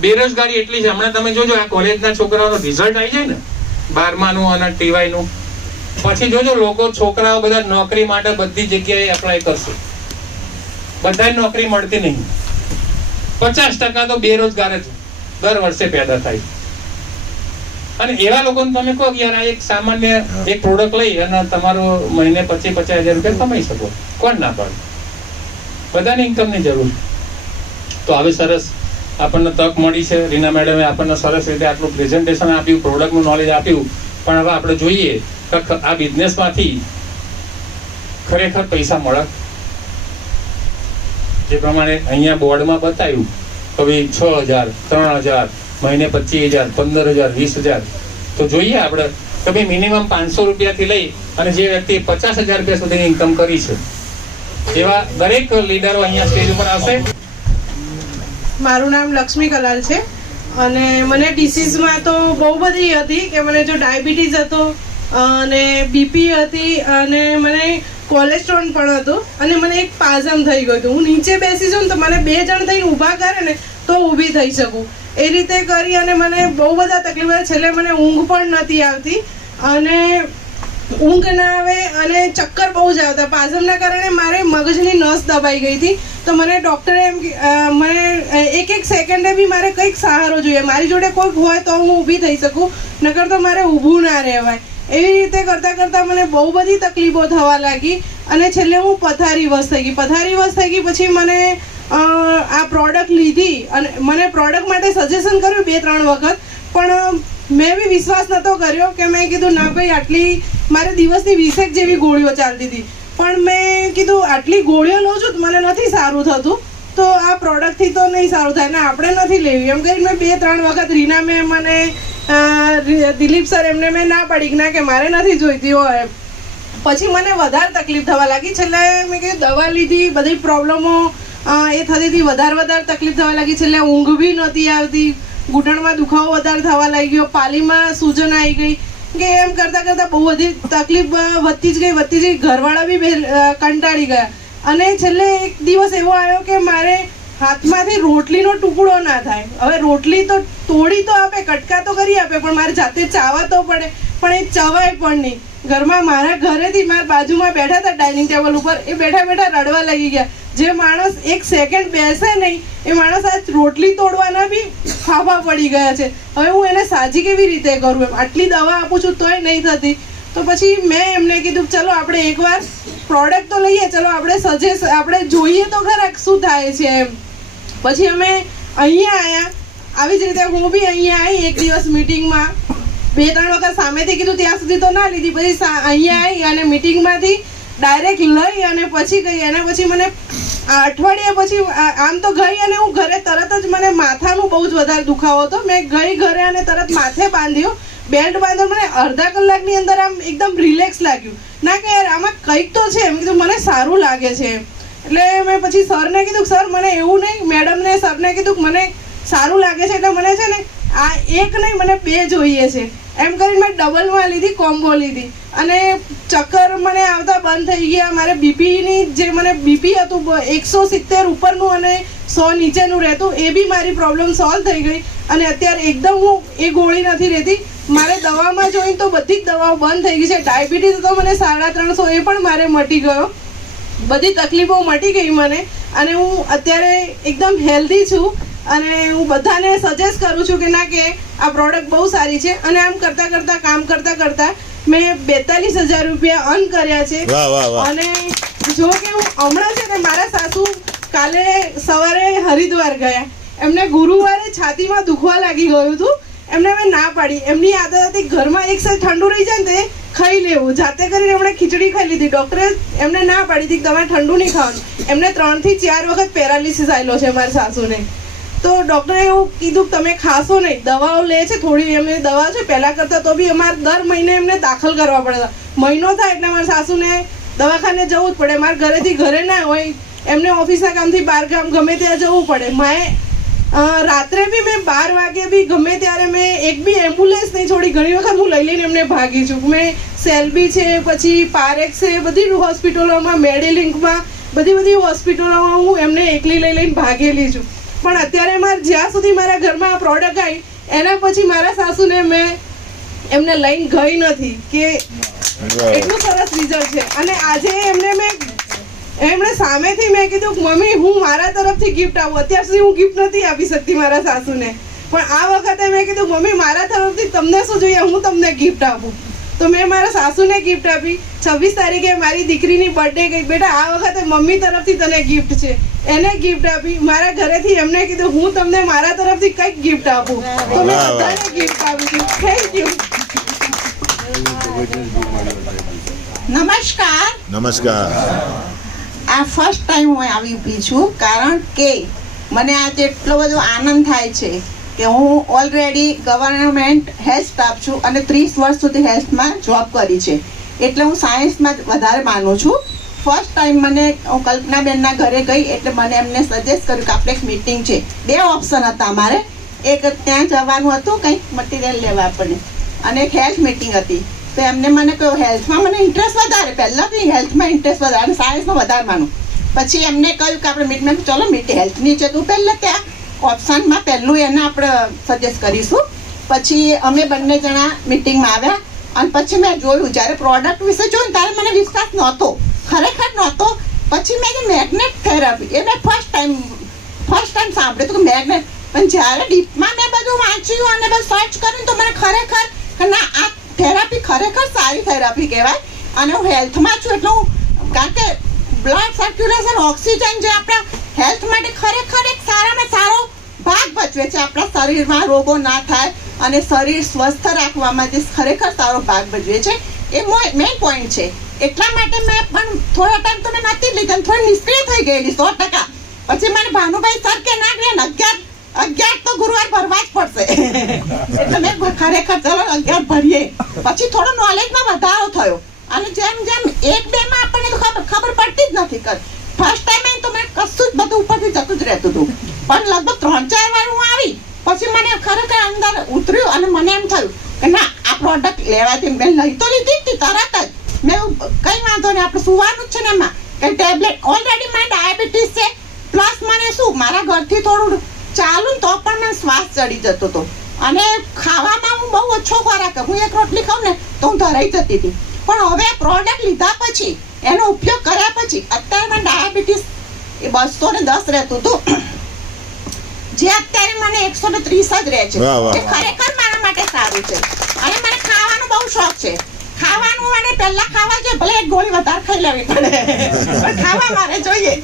બેરોજગારી એટલી છે. હમણાં તમે જોજો આ કોલેજના છોકરાઓનો રિઝલ્ટ આવી જાય ને 12માનું અને ટીવાયનું, પછી જોજો લોકો છોકરાઓ બધા નોકરી માટે બધી જગ્યાએ એપ્લાય કરશે, બધા નોકરી મળતી નહીં. 50% તો બેરોજગાર જ દર વર્ષે પેદા થાય. અને એવા લોકોને તમે કહો કે યાર આ એક સામાન્ય એક પ્રોડક્ટ લઈ અને તમારો મહિને 25,000 રૂપિયા કમાઈ શકો, કોણ ના પાડે? બધાને ઇન્કમની જરૂર. તો આવી સરસ આપણને તક મળી છે. રીના મેડમે આપણને સરસ રીતે આટલું પ્રેઝન્ટેશન આપ્યું, પ્રોડક્ટનું નોલેજ આપ્યું. પણ હવે આપણે જોઈએ કે આ બિઝનેસમાંથી ખરેખર પૈસા મળે જે પ્રમાણે અહીંયા બોર્ડમાં બતાવ્યું કે ભાઈ 6,000, 3,000, મહિને 25,000, 15,000, 20,000. તો જોઈએ આપણે કે ભાઈ મિનિમમ 500 રૂપિયાથી લઈ અને જે વ્યક્તિ 50,000 રૂપિયા સુધીની ઇન્કમ કરી છે એવા દરેક લીડરો અહીંયા સ્ટેજ ઉપર આવશે. મારું નામ લક્ષ્મી કલાલ છે અને મને ડિસીઝમાં તો બહુ બધી હતી કે મને જો ડાયાબિટીસ હતો અને બીપી હતી અને મને કોલેસ્ટ્રોલ પણ હતું અને મને એક પાઝમ થઈ ગયું હતું. હું નીચે બેસી જાઉં ને તો મને 2 જણ થઈને ઊભા કરે ને તો ઊભી થઈ શકું, એ રીતે કરી અને મને બહુ બધા તકલીફો. છેલ્લે મને ઊંઘ પણ નથી આવતી અને ઊંઘ ના આવે અને ચક્કર બહુ જ આવતા. પાઝમના કારણે મારે મગજની નસ દબાઈ ગઈ હતી. તો મને ડૉક્ટરે એમ મને એક સેકન્ડે બી મારે કંઈક સહારો જોઈએ, મારી જોડે કોઈક હોય તો હું ઊભી થઈ શકું, નકર તો મારે ઊભું ના રહેવાય. એવી રીતે કરતાં કરતાં મને બહુ બધી તકલીફો થવા લાગી અને છેલ્લે હું પથારીવશ થઈ ગઈ. પથારીવશ થઈ ગઈ પછી મને આ પ્રોડક્ટ લીધી અને મને પ્રોડક્ટ માટે સજેશન કર્યું 2-3 વખત, પણ મેં બી વિશ્વાસ નહોતો કર્યો કે મેં કીધું ના ભાઈ આટલી મારે દિવસની 20 જેવી ગોળીઓ ચાલતી હતી, પણ મેં કીધું આટલી ગોળીઓ લઉં છું મને નથી સારું થતું, તો આ પ્રોડક્ટથી તો નહીં સારું થાય ને આપણે નથી લેવી. એમ કરીને મેં 2-3 વખત રીના મેં મને દિલીપ સર એમને મેં ના પાડી કે ના કે મારે નથી જોઈતી હોય. પછી મને વધારે તકલીફ થવા લાગી. છેલ્લે મેં કીધું દવા લીધી, બધી પ્રોબ્લેમો એ થતી હતી, વધારે તકલીફ થવા લાગી. છેલ્લે ઊંઘ બી નહોતી આવતી, ઘૂંટણમાં દુખાવો વધારે થવા લાગ્યો, પાલીમાં સૂજન આવી ગઈ કે એમ કરતાં કરતાં બહુ બધી તકલીફ વધતી જ ગઈ. ઘરવાળા બી કંટાળી ગયા અને છેલ્લે એક દિવસ એવો આવ્યો કે મારે હાથમાંથી રોટલીનો ટુકડો ના થાય. હવે રોટલી તો તોડી તો આપે, કટકા તો કરી આપે, પણ મારે જાતે ચાવા તો પડે, પણ એ ચવાય પણ નહીં. ઘરમાં મારા ઘરેથી મારા બાજુમાં બેઠા હતા ડાઇનિંગ ટેબલ ઉપર, એ બેઠા બેઠા રડવા લાગી ગયા. જે માણસ 1 સેકન્ડ બેસે નહીં એ માણસ આ રોટલી તોડવાના બી ફાફા પડી ગયા છે. હવે હું એને સાજી કેવી રીતે કરું? એમ આટલી દવા આપું છું તોય નહીં થતી. તો પછી મેં એમને કીધું ચલો આપણે એકવાર પ્રોડક્ટ તો લઈએ, ચલો આપણે જોઈએ તો ખરા શું થાય છે એમ. પછી અમે અહીંયા આવ્યા. આવી જ રીતે હું બી અહીંયા આવી એક દિવસ મિટિંગમાં, 2-3 વખત સામેથી કીધું ત્યાં સુધી તો ના લીધી, પછી અહીંયા આવી અને મિટિંગમાંથી ડાયરેક્ટ લઈ અને પછી ગઈ. અને પછી મને અઠવાડિયા પછી આમ તો ગઈ અને હું ઘરે તરત જ મને માથાનું બહુ જ વધારે દુખાવો હતો. મેં ગઈ ઘરે અને તરત માથે બાંધ્યો, બેલ્ટ બાંધ્યો. મને અડધા કલાકની અંદર આમ એકદમ રિલેક્સ લાગ્યું. ના કે યાર આમાં કંઈક તો છે એમ કીધું, મને સારું લાગે છે. એટલે મેં પછી સરને કીધું સર મને એવું નહીં, મેડમને સરને કીધું મને સારું લાગે છે એટલે મને છે ને આ એક નહીં મને 2 જોઈએ છે. એમ કરીને મેં ડબલમાં લીધી, કોમ્બો લીધી અને ચક્કર મને આવતા બંધ થઈ ગયા. મારે બીપીની જે મને બીપી હતું 170 ઉપરનું અને 100 નીચેનું રહેતું, એ બી મારી પ્રોબ્લેમ સોલ્વ થઈ ગઈ અને અત્યારે એકદમ હું એ ગોળી નથી રહેતી. મારે દવામાં જોઈને તો બધી જ દવાઓ બંધ થઈ ગઈ છે. ડાયાબિટીસ તો મને 350 એ પણ મારે મટી ગયો, બધી તકલીફો મટી ગઈ મને અને હું અત્યારે એકદમ હેલ્ધી છું. અને હું બધાને સજેસ્ટ કરું છું કે ના કે આ પ્રોડક્ટ બહુ સારી છે. અને આમ કામ કરતા મેં 42,000 રૂપિયા અર્ન કર્યા છે. અને જો કે હું હમણાં છે ને મારા સાસુ કાલે સવારે હરિદ્વાર ગયા, એમને ગુરુવારે છાતીમાં દુખવા લાગી ગયું હતું. એમને મેં ના પાડી, એમની આદત હતી ઘરમાં એક સાઈડ ઠંડુ રહી જાય ને તે ખાઈ લેવું. જાતે કરીને એમણે ખીચડી ખાઈ લીધી. ડૉક્ટરે એમને ના પાડી હતી કે તમારે ઠંડુ નહીં ખાવાનું. એમને 3 થી 4 વખત પેરાલિસિસ આવેલો છે મારા સાસુને. તો ડૉક્ટરે એવું કીધું તમે ખાશો નહીં, દવાઓ લે છે થોડી, એમની દવા છે પહેલાં કરતાં તો બી અમારે દર મહિને એમને દાખલ કરવા પડે. મહિનો થાય એટલે મારા સાસુને દવાખાને જવું જ પડે. મારા ઘરેથી ઘરે ના હોય, એમને ઓફિસના કામથી 12 ગામ ગમે ત્યાં જવું પડે. રાત્રે બી મેં 12 વાગે બી ગમે ત્યારે મેં એક બી એમ્બ્યુલન્સ નહીં છોડી. ઘણી વખત હું લઈ લઈને એમને ભાગી છું. મેં સેલ્બી છે, પછી પારેખ છે, બધી હોસ્પિટલોમાં, મેડિલિંકમાં, બધી હોસ્પિટલોમાં હું એમને એકલી લઈને ભાગેલી છું. પણ અત્યારે જ્યાં સુધી મારા ઘરમાં આ પ્રોડક્ટ આવી એના પછી મારા સાસુને મેં એમને લઈને ગઈ નથી કે એટલું સરસ રિઝલ્ટ છે. અને આજે એમણે સામેથી મેં કીધું મમ્મી હું મારા તરફથી ગિફ્ટ આપું. અત્યાર સુધી હું ગિફ્ટ નથી આપી શકતી મારા સાસુને, પણ આ વખતે મેં કીધું મમ્મી મારા તરફથી તમને શું જોઈએ હું તમને ગિફ્ટ આપું. તો મેં મારા સાસુને ગિફ્ટ આપી. 26 તારીખે મારી દીકરીની બર્થડે ગઈ, બેટા આ વખતે મમ્મી તરફથી તને ગિફ્ટ છે, એને ગિફ્ટ આપી. મારા ઘરેથી એમને કીધું હું તમને મારા તરફથી કંઈક ગિફ્ટ આપું, તો મેં બધાને ગિફ્ટ આપી. Thank you. નમસ્કાર. આ ફર્સ્ટ ટાઈમ હું આવી ઊભી છું, કારણ કે મને આજે એટલો બધો આનંદ થાય છે કે હું ઓલરેડી ગવર્નમેન્ટ હેલ્થ સ્ટાફ છું અને 30 વર્ષ સુધી હેલ્થમાં જોબ કરી છે, એટલે હું સાયન્સમાં વધારે માનું છું. ફર્સ્ટ ટાઈમ હું કલ્પનાબેનના ઘરે ગઈ એટલે મને એમને સજેસ્ટ કર્યું કે આપણે એક મિટિંગ છે. 2 ઓપ્શન હતા અમારે, એક ત્યાં જવાનું હતું કંઈક મટીરિયલ લેવા આપણને, અને એક હેલ્થ મિટિંગ હતી. તો એમને મને કહ્યું હેલ્થમાં મને ઇન્ટરેસ્ટ વધારે, પહેલાંથી હેલ્થમાં ઇન્ટરેસ્ટ વધારે અને સાયન્સમાં વધારે માનું. પછી એમને કહ્યું કે આપણે મીટમાં ચલો હેલ્થની છે તું પહેલાં ત્યાં ઓપ્શનમાં પહેલું એને આપણે સજેસ્ટ કરીશું. પછી અમે બંને જણા મિટિંગમાં આવ્યા અને પછી મેં જોયું, જ્યારે પ્રોડક્ટ વિશે જોયું ત્યારે મને વિશ્વાસ નહોતો, ખરેખર નહોતો. પછી મેં જે મેગ્નેટ થેરાપી એ મેં ફર્સ્ટ ટાઈમ સાંભળ્યું હતું કે મેગ્નેટ, પણ જ્યારે ડીપમાં મેં બધું વાંચ્યું અને બધું સર્ચ કર્યું તો મને ખરેખર કે ના આ થેરાપી ખરેખર સારી થેરાપી કહેવાય. અને હું હેલ્થમાં છું એટલે હું, કારણ કે બ્લડ સર્ક્યુલેશન ઓક્સિજન જે આપણા હેલ્થ માટે ખરેખર એક સારામાં સારો ભાગ ભજવે છે. આપણા શરીરમાં રોગો ના થાય અને શરીર સ્વસ્થ રાખવામાં જે ખરેખર સારો ભાગ ભજવે છે એ મેઇન પોઈન્ટ છે. એટલા માટે મેં પણ થોડા ટાઈમ તો મેં નથી લીધા, થોડી નિષ્ક્રિય થઈ ગયેલી 100%. પછી મને ભાનુભાઈ સર કે ના ગયા 11 તો ગુરુવાર ભરવા જ પડશે એટલે મેં ખરેખર ચલો 11 ભરીએ. પછી થોડો નોલેજમાં વધારો થયો અને જેમ 1-2 માં આપણને તો ખબર પડતી જ નથી. ફર્સ્ટ ટાઈમ તો મેં કશું જ બધું ઉપરથી જતું જ રહેતું હતું, પણ લગભગ 3-4 વાર હું આવી પછી મને ખરેખર અંદર ઉતર્યું અને મને એમ થયું કે ના આ પ્રોડક્ટ લેવાથી મેં લઈ તો લીધી હતી તરત જ. મેં કંઈ વાંધો નહીં, આપણે સુવાનું જ છે ને એમાં કે ટેબ્લેટ. ઓલરેડી મને ડાયાબિટીસ છે, પ્લસ મને શું મારા ઘરથી થોડું ચાલું તો પણ મને શ્વાસ ચડી જતો હતો અને ખાવામાં હું બહુ ઓછો ખોરાક, હું 1 રોટલી ખાઉં ને તો હું ધરાઈ જતી હતી. પણ હવે પ્રોડક્ટ લીધા પછી એનો ઉપયોગ કર્યા પછી અત્યારે મને ડાયાબિટીસ એ 210 રહેતું હતું, જે અત્યારે મને 130 જ રહે છે. એ ખરેખર મારા માટે સારું છે. અને મને ખાવાનો બહુ શોખ છે. ખાવાનું મને પહેલા ખાવા જોઈએ, ભલે 1 ગોળી વધારે ખાઈ લેવી પડે પણ ખાવા મારે જોઈએ.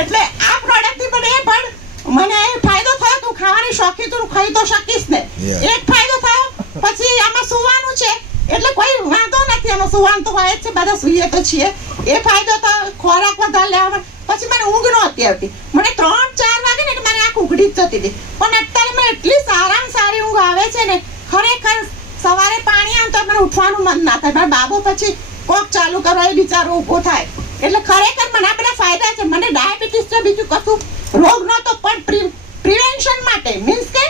એટલે આ પ્રોડક્ટથી મને એ પણ મને ફાયદો થયો, તું ખાવાની શોખી તું ખાઈ તો શકીશ ને, એક ફાયદો થયો. પછી આમાં સુવાનું છે એટલે કોઈ વાંધો નથી, આમાં સુવાનું તો હોય જ છે, બધા સૂઈએ તો છીએ. એ ફાયદો થયો, ખોરાક વધારે લેવામાં. પછી મને ઊંઘ નહોતી આવતી, મને 3-4 વાગે ને મારી આંખ ઉઘડી જ જતી હતી. પણ અત્યારે મને એટલી સારામાં સારી ઊંઘ આવે છે ને, ખરેખર સવારે પાણી આવે તો મને ઉઠવાનું મન ના થાય. મારા બાબો પછી કોક ચાલુ કરવા એ બિચારો ઊભો થાય. એટલે ખરેખર મને આ બધા ફાયદા છે. મને ડાયાબિટીસ છે, બીજું કશું રોગ નહોતો, પણ પ્રિવેન્શન માટે મીન્સ કે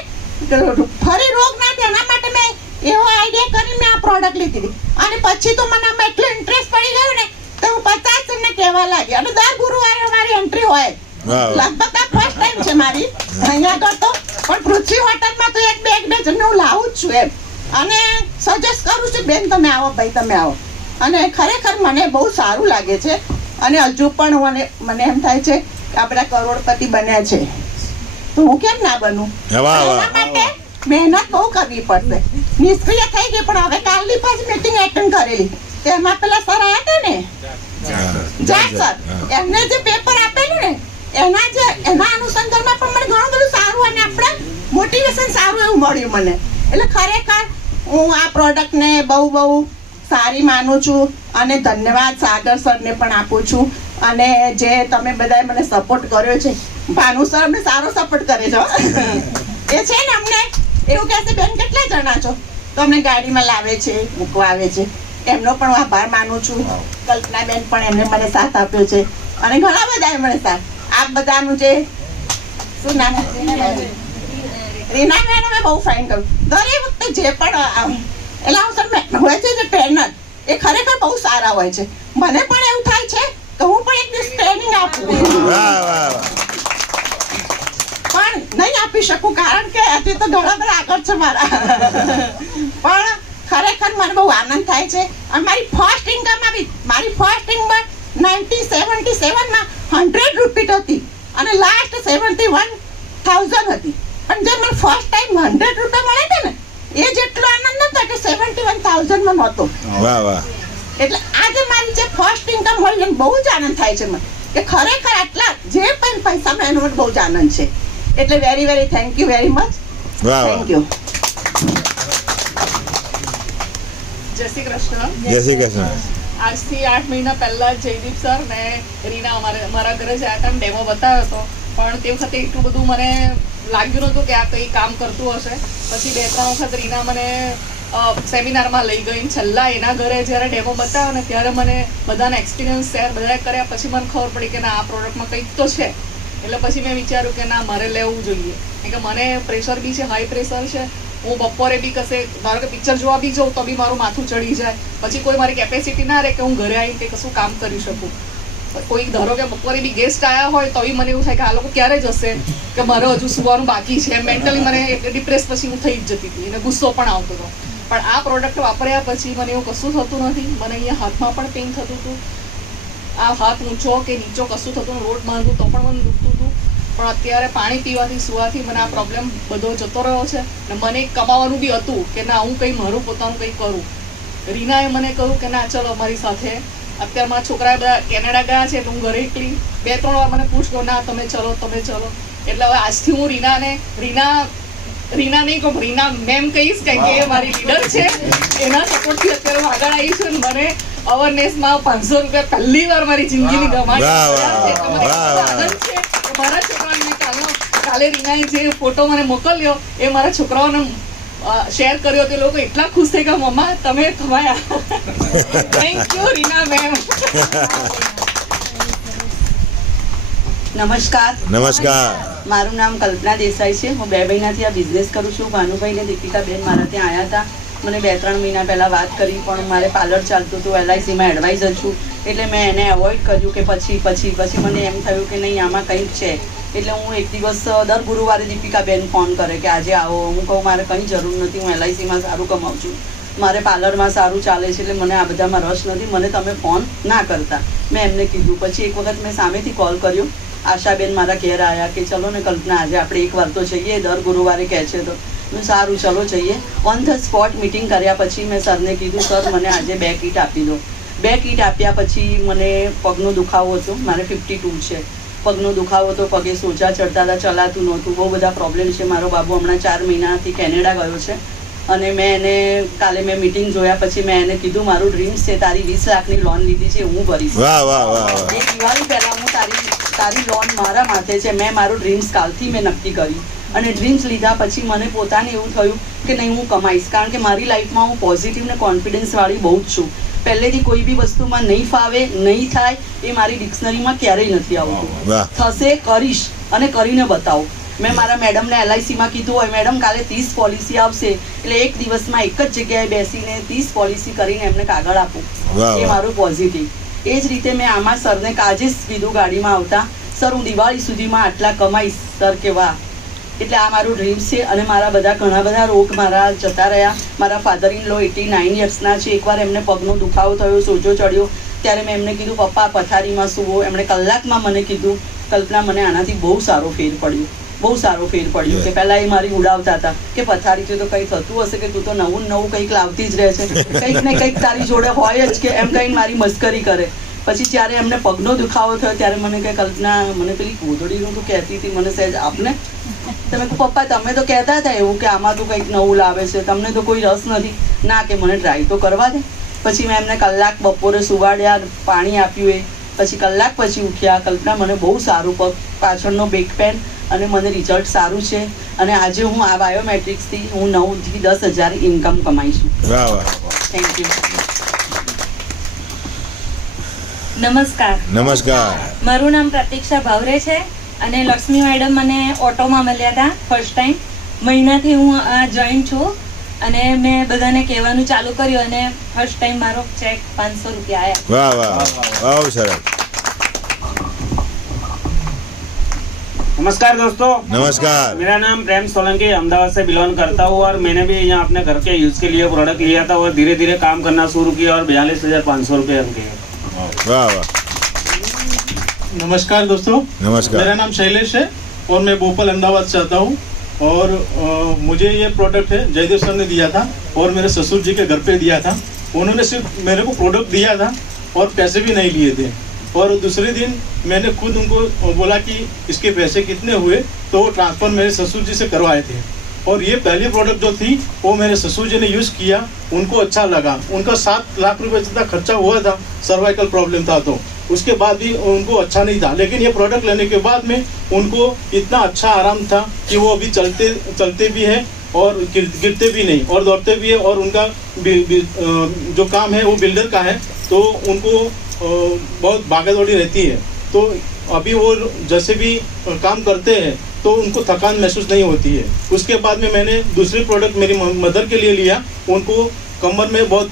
ફરી રોગ ના થાય એના માટે મેં એવો આઈડિયા કરીને મેં આ પ્રોડક્ટ લીધી હતી. અને પછી તો મને આમાં એટલો ઇન્ટરેસ્ટ પડી ગયો ને તો હું 50 જણને કહેવા લાગી. અને દર ગુરુવારે અમારી એન્ટ્રી હોય, લગભગ આ ફર્સ્ટ ટાઈમ છે મારી અહીંયા આગળ તો, પણ પૃથ્વી હોટલમાં તો 1-2 જણને હું લાવું જ છું એમ. અને સજેસ્ટ કરું છું બેન તમે આવો, ભાઈ તમે આવો. અને ખરેખર મને બહુ સારું લાગે છે. અને હજુ પણ મને એમ થાય છે કે આપણે કરોડપતિ બન્યા છે તો હું કેમ ના બનું. એના માટે મહેનત બહુ કરવી પડશે. નિષ્ક્રિય થઈ ગઈ, પણ હવે કાલની પાછી મીટિંગ એટેન્ડ કરેલી તેમાં પેલા સર આવ્યા હતા ને, જા સર, એમને જે પેપર આપેલું ને એના અનુસંધાનમાં પણ મને ઘણું બધું સારું અને આપણે મોટિવેશન સારું એવું મળ્યું મને. એટલે ખરેખર હું આ પ્રોડક્ટને બહુ સારી માનું છું અને ધન્યવાદ સાગર સરને પણ આપું છું. અને જે તમે બધાએ મને સપોર્ટ કર્યો છે, ભાનુ સર અમને સારો સપોર્ટ કરે છે એ છે ને, અમને એવું કહે છે બેન કેટલા જણા છો, તો અમને ગાડીમાં લાવે છે, મૂકવા આવે છે, એમનો પણ આભાર માનું છું. કલ્પનાબેન પણ એમને મને સાથ આપ્યો છે અને ઘણા બધાએ મને સાથ. આ બધાનું જે શું નામ રીના મેડમ બહુ ફાઇન કર્યું. દરેક વખતે જે પણ એલાઉન્સર હોય છે જે ટ્રેનર એ ખરેખર બહુ સારા હોય છે. મને પણ એવું થાય છે કે હું પણ એક દિવસ ટ્રેનિંગ આપું. પણ પણ નહીં આપી શકું કારણ કે હજી તો ઘણા બધા આગળ છે મારા. પણ ખરેખર મને બહુ આનંદ થાય છે. અને મારી ફર્સ્ટ ઇન્કમ આવી, મારી ફર્સ્ટ ઇન્કમ 1977માં 100 રૂપિયા હતી અને લાસ્ટ 71,000 હતી. પણ જે મને ફર્સ્ટ ટાઈમ 100 રૂપિયા મળે છે ને એ જેટલો આનંદ નતો કે 71,000માં નહોતો. વાહ વાહ. એટલે આજે મારી જે ફર્સ્ટ ઇન્કમ હોય એને બહુ જ આનંદ થાય છે મને કે ખરેખર આટલા જે પણ પૈસા મેં એનો મને બહુ જ આનંદ છે. એટલે very very thank you very much. વાહ થેન્ક યુ. જય શ્રી કૃષ્ણ. જય શ્રી કૃષ્ણ. આજથી 8 મહિના પહેલા જયદીપ સર ને રીના મારા ઘરે જ આવ્યા હતા, ડેમો બતાવ્યો હતો. પણ તે વખતે એટલું બધું મને લાગ્યું નહોતું કે આ કંઈ કામ કરતું હશે. પછી 2-3 વખત રીના મને સેમિનારમાં લઈ ગઈ. છેલ્લા એના ઘરે જ્યારે ડેમો બતાવ્યો ને ત્યારે મને બધાના એક્સપિરિયન્સ શેર બધાએ કર્યા. પછી મને ખબર પડી કે ના આ પ્રોડક્ટમાં કંઈક તો છે. એટલે પછી મેં વિચાર્યું કે ના મારે લેવું જોઈએ. કેમ કે મને પ્રેશર બી છે, હાઈ પ્રેશર છે. હું બપોરે બી કશે ધારો કે પિક્ચર જોવા બી જાઉં તો બી મારું માથું ચડી જાય. પછી કોઈ મારી કેપેસિટી ના રહે કે હું ઘરે આવીને કે કશું કામ કરી શકું. કોઈ ધારો કે બપોરે બી ગેસ્ટ આવ્યા હોય તો બી મને એવું થાય કે આ લોકો ક્યારે જશે, કે મારે હજુ સુવાનું બાકી છે. મેન્ટલી મને ડિપ્રેસ પછી હું થઈ જ જતી હતી અને ગુસ્સો પણ આવતો હતો. પણ આ પ્રોડક્ટ વાપર્યા પછી મને એવું કશું થતું નથી. મને અહીંયા હાથમાં પણ પેઇન થતું હતું. આ હાથ ઊંચો કે નીચો કશું થતું, રોડ બાંધું તો પણ મને દુખતું હતું. પણ અત્યારે પાણી પીવાથી સુવાથી મને આ પ્રોબ્લેમ બધો જતો રહ્યો છે. અને મને કમાવાનું બી હતું કે ના હું કંઈ મારું પોતાનું કંઈ કરું. રીનાએ મને કહ્યું કે ના ચલો મારી સાથે. અત્યારે મારા છોકરાએ બધા કેનેડા ગયા છે એટલે હું ઘરે એકલી 2-3 વાર મને પૂછ્યો ના તમે ચલો તમે ચલો. એટલે હવે આજથી હું રીના નહીં કહું, રીના મેમ કહીશ કે એ મારી લીડર છે. એના સપોર્ટથી અત્યારે હું આગળ આવી છું. અને મને અવેરનેસમાં 500 રૂપિયા પહેલી વાર મારી જિંદગીની ગમાડી. આનંદ છે. મારા છોકરાઓને કાલે રીનાએ જે ફોટો મને મોકલ્યો એ મારા છોકરાઓને શેર કર્યો. તે લોકો એટલા ખુશ થઈ ગયા મમ્મા તમે કમાયા. Thank you Reena ma'am. નમસ્કાર. નમસ્કાર. મારું નામ કલ્પના દેસાઈ છે. હું 2 મહિનાથી આ બિઝનેસ કરું છું. ભાનુભાઈ ને દીપિકાબેન મારા ત્યાં આવ્યા હતા. મને 2-3 મહિના પહેલાં વાત કરી, પણ મારે પાર્લર ચાલતું હતું, LICમાં એડવાઇઝર છું. એટલે મેં એને અવોઇડ કર્યું કે પછી મને એમ થયું કે નહીં આમાં કંઈક છે. એટલે હું એક દિવસ દર ગુરુવારે દીપિકાબેન ફોન કરે કે આજે આવો. હું કહું મારે કંઈ જરૂર નથી, હું LICમાં સારું કમાઉં છું, મારે પાર્લરમાં સારું ચાલે છે, એટલે મને આ બધામાં રસ નથી, મને તમે ફોન ના કરતા. મેં એમને કીધું. પછી એક વખત મેં સામેથી કોલ કર્યો. આશાબેન મારા ઘેર આવ્યા કે ચલો ને કલ્પના આજે આપણે એકવાર તો જઈએ, દર ગુરુવારે કહે છે તો મેં સારું ચલો જઈએ. ઓન ધ સ્પોટ મિટિંગ કર્યા પછી મેં સરને કીધું સર મને આજે 2 કીટ આપી દો. 2 કીટ આપ્યા પછી મને પગનો દુખાવો હતો, મારે 52 છે. પગનો દુખાવો તો પગે સોજા ચડતા હતા, ચલાતું નહોતું, બહુ બધા પ્રોબ્લેમ છે. મારો બાબુ હમણાં 4 મહિનાથી કેનેડા ગયો છે. અને મેં એને કાલે મેં મીટિંગ જોયા પછી મેં એને કીધું મારું ડ્રીમ્સ છે, તારી 20 લાખની લોન લીધી છે, હું ભરીશ. વાહ વાહ વાહ. એ દિવાળી પહેલા હું તારી લોન મારા માથે છે. મેં મારું ડ્રીમ્સ કાલથી મેં નક્કી કર્યું. અને ડ્રીમ્સ લીધા પછી મને પોતાને એવું થયું કે નહીં હું કમાઈશ. કારણ કે મારી લાઈફમાં હું પોઝિટિવ ને કોન્ફિડન્સવાળી બહુ જ છું. પહેલેથી કોઈ બી વસ્તુમાં નહીં ફાવે, નહીં થાય એ મારી ડિક્શનરીમાં ક્યારેય નથી આવતું. થશે, કરીશ અને કરીને બતાવો. મેં મારા મેડમને LICમાં કીધું હોય મેડમ કાલે 30 પોલિસી આવશે એટલે એક દિવસમાં એક જ જગ્યાએ બેસીને 30 પોલિસી કરીને એમને કાગળ આપું. એ મારું પોઝિટિવ. એ જ રીતે મેં આમાં સરને કાજે જ કીધું ગાડીમાં આવતા, સર હું દિવાળી સુધીમાં આટલા કમાઈશ. સર કે વાહ. એટલે આ મારું ડ્રીમ છે. અને મારા ઘણા બધા રોગ મારા જતા રહ્યા. મારા ફાધર ઇન લો 89 યર્સના છે. એકવાર એમને પગનો દુખાવો થયો, સોજો ચડ્યો, ત્યારે મેં એમને કીધું પપ્પા પથારીમાં સૂવો. એમણે કલાકમાં મને કીધું કલ્પના મને આનાથી બહુ સારો ફેર પડ્યો, બહુ સારો ફેર પડ્યો. કે પહેલાં એ મારી ઉડાવતા હતા કે પથારીથી તો કંઈ થતું હશે કે તું તો નવું કંઈક લાવતી જ રહે છે, કંઈક ને કંઈક તારી જોડે હોય જ કે એમ કહીને મારી મસ્કરી કરે. પછી જ્યારે એમને પગનો દુખાવો થયો ત્યારે મને કહે કલ્પના મને પેલી ગોદડીનું તું કહેતી હતી મને સહેજ આપને. તમે પપ્પા તમે તો કહેતા હતા એવું કે આમાં તું કંઈક નવું લાવે છે, તમને તો કોઈ રસ નથી. ના કે મને ટ્રાય તો કરવા દે. પછી મેં એમને કલાક બપોરે સુવાડ્યા, પાણી આપ્યું. એ પછી કલાક પછી ઉઠ્યા, કલ્પના મને બહુ સારું પગ પાછળનો બેક પેન અને મને રિઝલ્ટ સારું છે. અને આજે હું આ બાયોમેટ્રિક્સથી હું 9 થી 10 હજાર ઇન્કમ કમાઈ છું. Thank you. નમસ્કાર. નમસ્કાર. મારું નામ પ્રતીક્ષા ભાવરે છે અને લક્ષ્મી મેડમ મને ઓટોમાં મળ્યા હતા ફર્સ્ટ ટાઈમ. મહિનાથી હું જોઈન છું અને મેં બધાને કહેવાનું ચાલુ કર્યું અને ફર્સ્ટ ટાઈમ મારો ચેક 500 રૂપિયા આવ્યા. વાહ વાહ, બહુ સરસ. नमस्कार दोस्तों, नमस्कार। मेरा नाम प्रेम सोलंकी अहमदाबाद से बिलोंग करता हूँ और मैंने भी यहाँ अपने घर के यूज के लिए प्रोडक्ट लिया था और धीरे धीरे काम करना शुरू किया और 42,500 रुपये अंके हैं। वाह वाह। नमस्कार दोस्तों, नमस्कार। मेरा नाम शैलेश है और मैं भोपाल अहमदाबाद से आता हूँ और मुझे ये प्रोडक्ट है जयदेव सर ने दिया था और मेरे ससुर जी के घर पे दिया था। उन्होंने सिर्फ मेरे को प्रोडक्ट दिया था और पैसे भी नहीं लिए थे और दूसरे दिन मैंने खुद उनको बोला कि इसके पैसे कितने हुए, तो वो ट्रांसफ़र मेरे ससुर जी से करवाए थे। और ये पहली प्रोडक्ट जो थी वो मेरे ससुर जी ने यूज़ किया, उनको अच्छा लगा। उनका 7 लाख रुपए जितना खर्चा हुआ था, सर्वाइकल प्रॉब्लम था, तो उसके बाद भी उनको अच्छा नहीं था। लेकिन ये प्रोडक्ट लेने के बाद में उनको इतना अच्छा आराम था कि वो अभी चलते भी हैं और गिरते भी नहीं और दौड़ते भी है। और उनका जो काम है वो बिल्डर का है, तो उनको बहुत भागा दौड़ी रहती है। तो अभी वो जैसे भी काम करते हैं तो उनको थकान महसूस नहीं होती है। उसके बाद में मैंने दूसरी प्रोडक्ट मेरी मदर के लिए लिया। उनको कमर में बहुत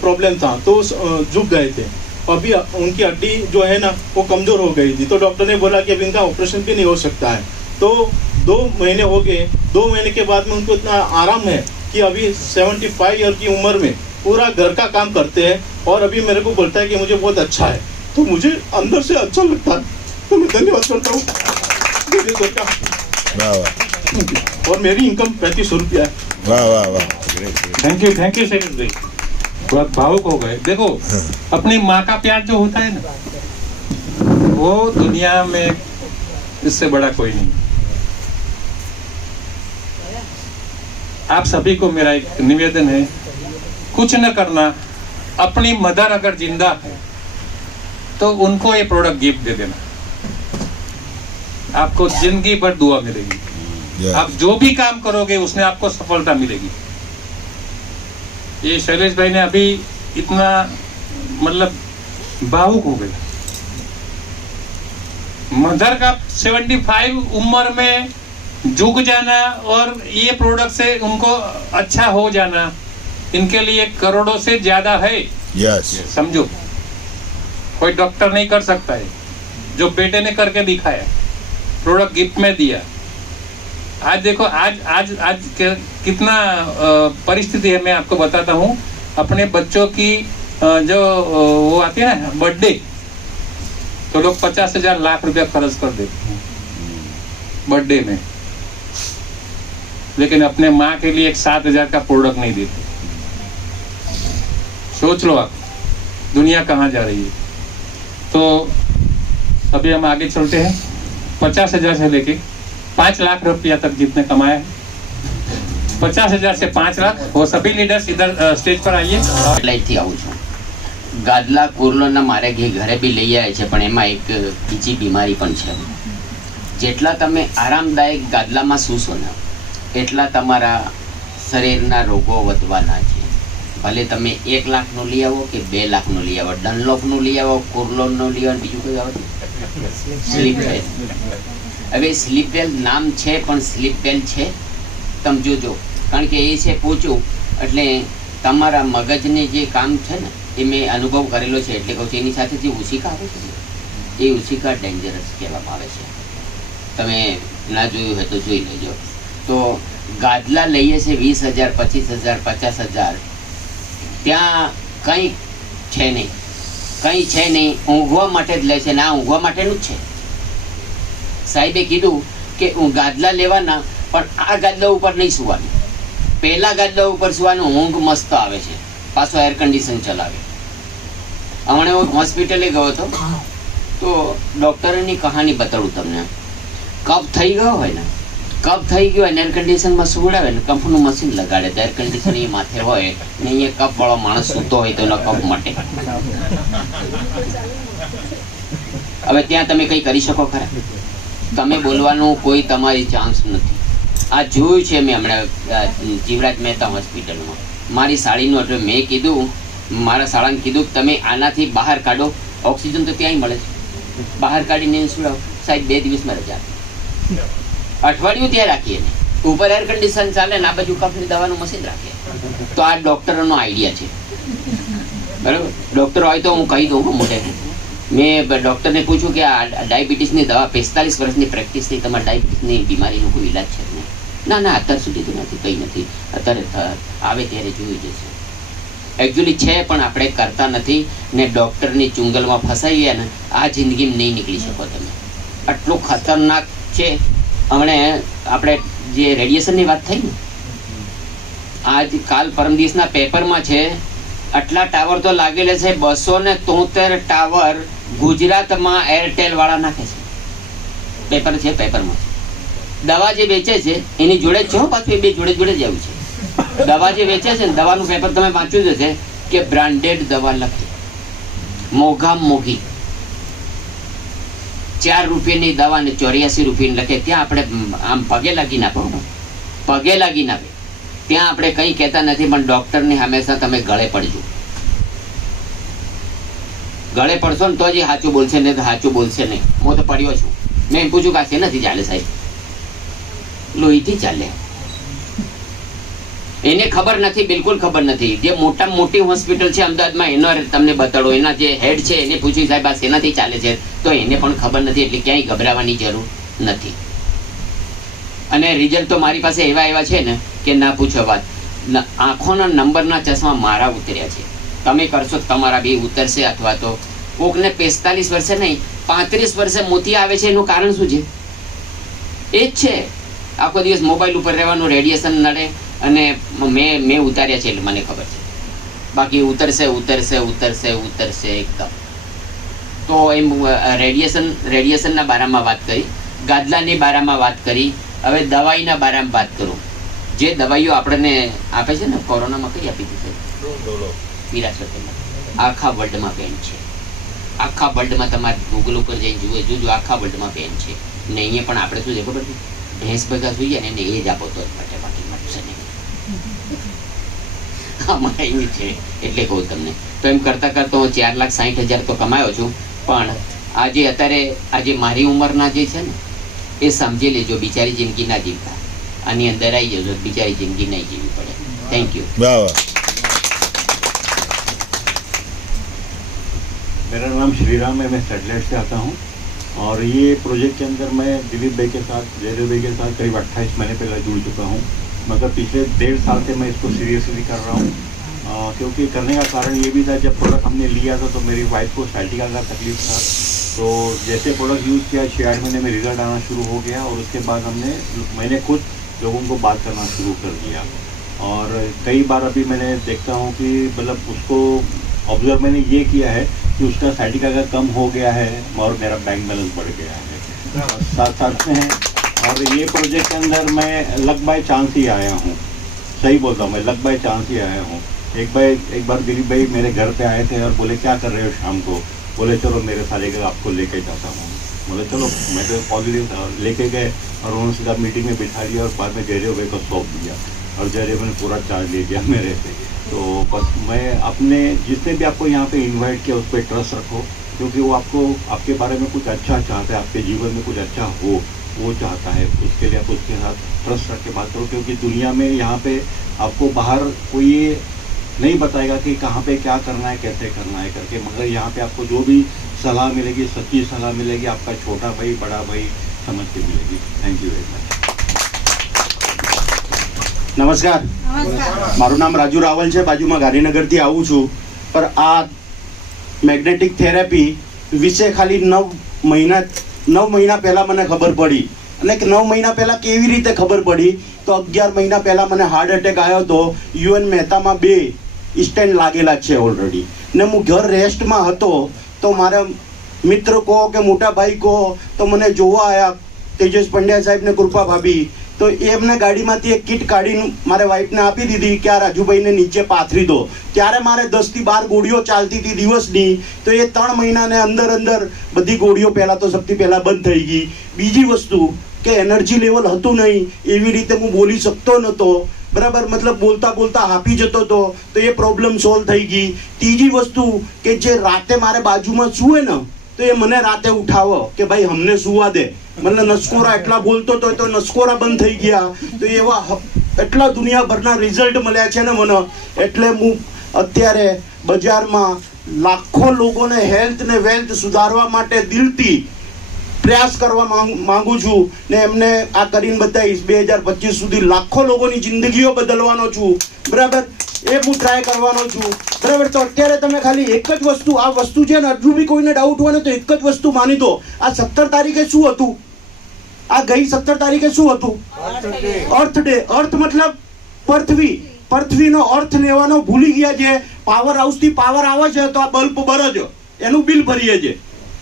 प्रॉब्लम था, तो झुक गए थे। अभी उनकी हड्डी जो है ना वो कमज़ोर हो गई थी, तो डॉक्टर ने बोला कि अभी इनका ऑपरेशन भी नहीं हो सकता है। तो 2 महीने हो गए। 2 महीने के बाद में उनको इतना आराम है कि अभी 75 ईयर की उम्र में पूरा घर का काम करते हैं और अभी मेरे को बोलता है कि मुझे बहुत अच्छा है। तो मुझे अंदर से अच्छा लगता है, तो मैं धन्यवाद करता हूँ मेरे सर का। वाह वाह। और मेरी इनकम 3500 रुपया है। वाह वाह वाह। थैंक यू शैलेश भाई, बहुत भावुक हो गए। देखो, अपनी माँ का प्यार जो होता है ना, वो दुनिया में इससे बड़ा कोई नहीं। आप सभी को मेरा एक निवेदन है, कुछ न करना। अपनी मदर अगर जिंदा है तो उनको ये प्रोडक्ट गिफ्ट दे देना, आपको जिंदगी भर दुआ मिलेगी। आप जो भी काम करोगे उसमें आपको सफलता मिलेगी। ये शैलेश भाई ने अभी इतना मतलब भावुक हो गए। मदर का 75 उम्र में झुक जाना और ये प्रोडक्ट से उनको अच्छा हो जाना, इनके लिए करोड़ों से ज्यादा है। यस। समझो, कोई डॉक्टर नहीं कर सकता है जो बेटे ने करके दिखाया, प्रोडक्ट गिफ्ट में दिया। आज देखो, आज कितना परिस्थिति है, मैं आपको बताता हूँ। अपने बच्चों की जो वो आती है ना बर्थडे, तो लोग 50,000 लाख रुपया खर्च कर देते हैं बर्थडे में, लेकिन अपने माँ के लिए एक 7,000 का प्रोडक्ट नहीं देते। सोच लो आप, दुनिया कहाँ जा रही है। तो अभी हम आगे चलते हैं। 50,000 से लेके 5 लाख रुपया तक जितने कमाए हैं, 50,000 से 5 लाख, वो सभी लीडर्स इधर स्टेज पर आइए। લઈથી આવું છું. ગાદલા કુર્લોના મારે ઘરે બી લઈ આવ્યા છે, પણ એમાં એક બીજી બીમારી પણ છે. જેટલા તમે આરામદાયક ગાદલામાં સૂશો ને એટલા તમારા શરીરના રોગો વધવાના છે. ભલે તમે 1 લાખનું લઈ આવો કે 2 લાખનું લઈ આવો, ડનલોપનું લઈ આવો, કુર્લોનનું લઈ આવો, બીજું કઈ આવે સ્લીપવેલ. હવે સ્લીપવેલ નામ છે પણ સ્લીપવેલ છે તમે જોજો, કારણ કે એ છે પૂછું એટલે તમારા મગજને જે કામ છે ને એ મેં અનુભવ કરેલો છે, એટલે કહું છું. એની સાથે જે ઉશિકા આવે છે ને એ ઉશિકા ડેન્જરસ કહેવામાં આવે છે. તમે ના જોયું હોય તો જોઈ લેજો. તો ગાદલા લઈએ છે 20,000, 25,000, 50,000, ત્યાં કંઈ છે નહીં, કંઈ છે નહીં. ઊંઘવા માટે જ લે છે ને આ ઊંઘવા માટેનું જ છે. સાહેબે કીધું કે ગાદલા લેવાના, પણ આ ગાદલા ઉપર નહીં સુવાનું. પહેલા ગાદલા ઉપર સુવાનું, ઊંઘ મસ્ત આવે છે, પાછો એર કન્ડિશન ચલાવે. હમણાં હું હોસ્પિટલે ગયો હતો તો ડૉક્ટરની કહાની બતાડું તમને. કફ થઈ ગયો હોય ને, કફ થઈ ગયો હોય ને એર કન્ડિશનમાં સુવડાવે ને, કફનું મશીન લગાડે તો એર કન્ડિશન એ માથે હોય ને અહીંયા કફવાળો માણસ સૂતો હોય તો એના કફ માટે. હવે ત્યાં તમે કંઈ કરી શકો ખરા? તમે બોલવાનું કોઈ તમારી ચાન્સ નથી. આ જોયું છે મેં હમણાં જીવરાજ મહેતા હોસ્પિટલમાં. મારી સાડીનું એટલે મેં કીધું, મારા શાળાને કીધું કે તમે આનાથી બહાર કાઢો, ઓક્સિજન તો ત્યાંય મળે છે, બહાર કાઢીને સુડાવો. સાહેબ 2 દિવસમાં રજા, અઠવાડિયું ત્યાં રાખીએ ને, ઉપર એર કન્ડિશન ચાલે ને આ બાજુ કફની દવાનું મશીન રાખીએ. તો આ ડૉક્ટરોનો આઈડિયા છે, બરાબર. ડૉક્ટર હોય તો હું કહી દઉં મોઢે મેં ડૉક્ટરને પૂછ્યું કે આ ડાયાબિટીસની દવા 45 વર્ષની પ્રેક્ટિસથી તમારે ડાયાબિટીસની બીમારીનો કોઈ ઈલાજ છે નહીં? ના અત્યાર સુધી તો નથી, કંઈ નથી, અત્યારે આવે ત્યારે જોઈ જશે. એકચ્યુઅલી છે પણ આપણે કરતા નથી ને ડૉક્ટરની ચુંગલમાં ફસાઈ ગયા ને આ જિંદગીમાં નહીં નીકળી શકો તમે. આટલું ખતરનાક છે. હમણે આપણે જે રેડિયેશનની વાત થઈ ને, આજ કાલ પરમ દિવસના પેપરમાં છે આટલા ટાવર તો લાગેલા છે, 273 ટાવર ગુજરાતમાં એરટેલ વાળા નાખે છે. પેપર છે, પેપરમાં દવા જે વેચે છે એની જોડે જ છે, પાછું એ બે જોડે જોડે જ આવ્યું છે. દવા જે વેચે છે ને દવાનું પેપર તમે વાંચ્યું જ હશે કે બ્રાન્ડેડ દવા લખે, મોઘામાં મોઘી 4 રૂપિયાની દવા ને 84 રૂપિયાની લખે. ત્યાં આપણે આમ પગે લાગી ના પડો, પગે લાગી ના પડે. ત્યાં આપણે કંઈ કહેતા નથી, પણ ડૉક્ટરને હંમેશા તમે ગળે પડજો. ગળે પડશો ને તો જ સાચું બોલશે, નહીં તો સાચું બોલશે નહીં. હું તો પડ્યો છું. મેં એમ પૂછ્યું કે આ શેનાથી ચાલે સાહેબ? લોહીથી ચાલે. એને ખબર નથી, બિલકુલ ખબર નથી. જે મોટામાં મોટી હોસ્પિટલ છે અમદાવાદમાં એનો તમને બતાડો, એના જે હેડ છે એને પૂછ્યું સાહેબ આ શેનાથી ચાલે છે, તો એને પણ ખબર નથી. એટલે ક્યાંય ગભરાવાની જરૂર નથી. અને રિઝલ્ટ તો મારી પાસે એવા છે ને કે ના પૂછો વાત. આંખોના નંબરના ચશ્મા મારા ઉતર્યા છે. તમે કરશો તમારા બી ઉતરશે. અથવા તો કોકને 45 વર્ષે નહીં 35 વર્ષે મોતી આવે છે. એનું કારણ શું છે? એ જ છે, આખો દિવસ મોબાઈલ ઉપર રહેવાનું, રેડિયેશન નડે. અને મેં ઉતાર્યા છે એટલે મને ખબર છે. બાકી ઉતરશે એકદમ. તો એમ રેડિયેશનના બારામાં વાત કરી, ગાદલાની બારામાં વાત કરી. હવે દવાઈના બારામાં વાત કરું. જે દવાઈઓ આપણને આપે છે ને, કોરોનામાં કઈ આપી દીધી? પીરાસોટેમાં. આખા વર્લ્ડમાં બેન છે. આખા વર્લ્ડમાં તમારે ગૂગલ ઉપર જઈને જોજો, આખા વર્લ્ડમાં બેન છે. ને અહીંયા પણ આપણે શું છે ખબર છે? ભેંસ ભેગા જોઈએ ને એને એ જ આપો તો જ માટે, બાકી મળશે નહીં. આમાં એવું છે એટલે કહું તમને. તો એમ કરતાં હું 4,60,000 તો કમાયો છું. પણ આજે મારી ઉંમરના જે છે ને એ સમજી લેજો, બિચારી જિંદગી ના જીવતા. આની અંદર આવી જજો, બિચારી જિંદગી નહીં જીવવી પડે. Thank you. वाह वाह. मेरा नाम श्रीराम है, मैं सेटेलाइट से आता हूँ और ये प्रोजेक्ट के अंदर मैं दिलीप भाई के साथ, जयदेव भाई के साथ करीब 28 महीने पहले जुड़ चुका हूँ. मगर पिछले 1.5 साल से मैं इसको सीरियसली कर रहा हूँ. क्योंकि करने का कारण ये भी था, जब प्रोडक्ट हमने लिया था तो मेरी वाइफ को साइटिका का तकलीफ था. तो जैसे प्रोडक्ट यूज़ किया 6-8 महीने में रिजल्ट आना शुरू हो गया. और उसके बाद मैंने खुद लोगों को बात करना शुरू कर दिया. और कई बार अभी मैंने देखता हूँ कि मतलब उसको ऑब्जर्व मैंने ये किया है कि उसका साइटिका का कम हो गया है और मेरा बैंक बैलेंस बढ़ गया है. साथ में और ये प्रोजेक्ट के अंदर मैं लक बाय चांस ही आया हूँ. सही बोलता हूँ, मैं लक बाय चांस ही आया हूँ. एक बार दिलीप भाई मेरे घर पे आए थे और बोले क्या कर रहे हो शाम को? बोले चलो मेरे साले का आपको लेके जाता हूँ. बोले चलो. मैं तो पॉजिटिव लेके गए और उन्होंने सीधा मीटिंग में बिठा लिया और बाद में जयदेव भाई को सौंप दिया. और जयदेव ने पूरा चार्ज ले लिया मेरे से. तो बस मैं अपने जिसने भी आपको यहाँ पे इनवाइट किया उस पर ट्रस्ट रखो, क्योंकि वो आपको आपके बारे में कुछ अच्छा चाहता है, आपके जीवन में कुछ अच्छा हो वो चाहता है. उसके लिए आप उसके साथ ट्रस्ट रख के बात करो. क्योंकि दुनिया में यहाँ पे आपको बाहर कोई ये नहीं बताएगा कि कहाँ पे क्या करना है, कैसे करना है करके. मगर यहाँ पे आपको जो भी सलाह मिलेगी, सच्ची सलाह मिलेगी, आपका छोटा भाई बड़ा भाई समझ के मिलेगी. Thank you very much. નમસ્કાર, મારું નામ રાજુ રાવલ છે, બાજુમાં ગાંધીનગરથી આવું છું. પર આ મેગ્નેટિક થેરાપી વિશે ખાલી 9 મહિના પહેલાં મને ખબર પડી. અને 9 મહિના પહેલાં કેવી રીતે ખબર પડી? તો 11 મહિના પહેલાં મને હાર્ટ એટેક આવ્યો હતો. યુએન મહેતામાં 2 સ્ટેન્ડ લાગેલા છે ઓલરેડી. ને હું ઘર રેસ્ટમાં હતો તો મારા મિત્ર કહો કે મોટા ભાઈ કહો તો મને જોવા આવ્યા તેજસ પંડ્યા સાહેબ ને કૃપા ભાભી. તો એમને ગાડીમાંથી એક કિટ કાઢીને મારે વાઈફને આપી દીધી કે આ રાજુભાઈને નીચે પાથરી દો. ત્યારે મારે 10 થી 12 ગોળીઓ ચાલતી હતી દિવસની. તો એ 3 મહિનાને અંદર બધી ગોળીઓ પહેલાં તો સૌથી પહેલાં બંધ થઈ ગઈ. બીજી વસ્તુ કે એનર્જી લેવલ હતું નહીં, એવી રીતે હું બોલી શકતો નહોતો. બરાબર, મતલબ બોલતા હાંફી જતો હતો. તો એ પ્રોબ્લેમ સોલ્વ થઈ ગઈ. ત્રીજી વસ્તુ કે જે રાતે મારે બાજુમાં સૂવે ને તો એ મને રાતે ઉઠાવો કે ભાઈ અમને સુવા દે. મને નસકોરા એટલા બોલતો હતો તો નસકોરા બંધ થઈ ગયા. તો એવા એટલા દુનિયાભરના રિઝલ્ટ મળ્યા છે ને મને. એટલે હું અત્યારે બજારમાં લાખો લોકોને હેલ્થ ને વેલ્થ સુધારવા માટે દિલથી પ્રયાસ કરવા માંગુ છું ને એમને આ કરીને બતાવીશ. 2025 સુધી લાખો લોકોની જિંદગીઓ બદલવાનો છું, બરાબર, એ હું ટ્રાય કરવાનો છું, બરાબર. તો અત્યારે તમે ખાલી એક જ વસ્તુ, આ વસ્તુ છે ને, હજુ બી કોઈને ડાઉટ હોય ને તો એક જ વસ્તુ માની દો. આ 17 તારીખે શું હતું? આ ગઈ 17 તારીખે શું હતું? અર્થ ડે. અર્થ મતલબ પૃથ્વી. પૃથ્વીનો અર્થ લેવાનો ભૂલી ગયા છે. પાવર હાઉસથી પાવર આવે છે તો આ બલ્બ બળે છે, એનું બિલ ભરીએ છે,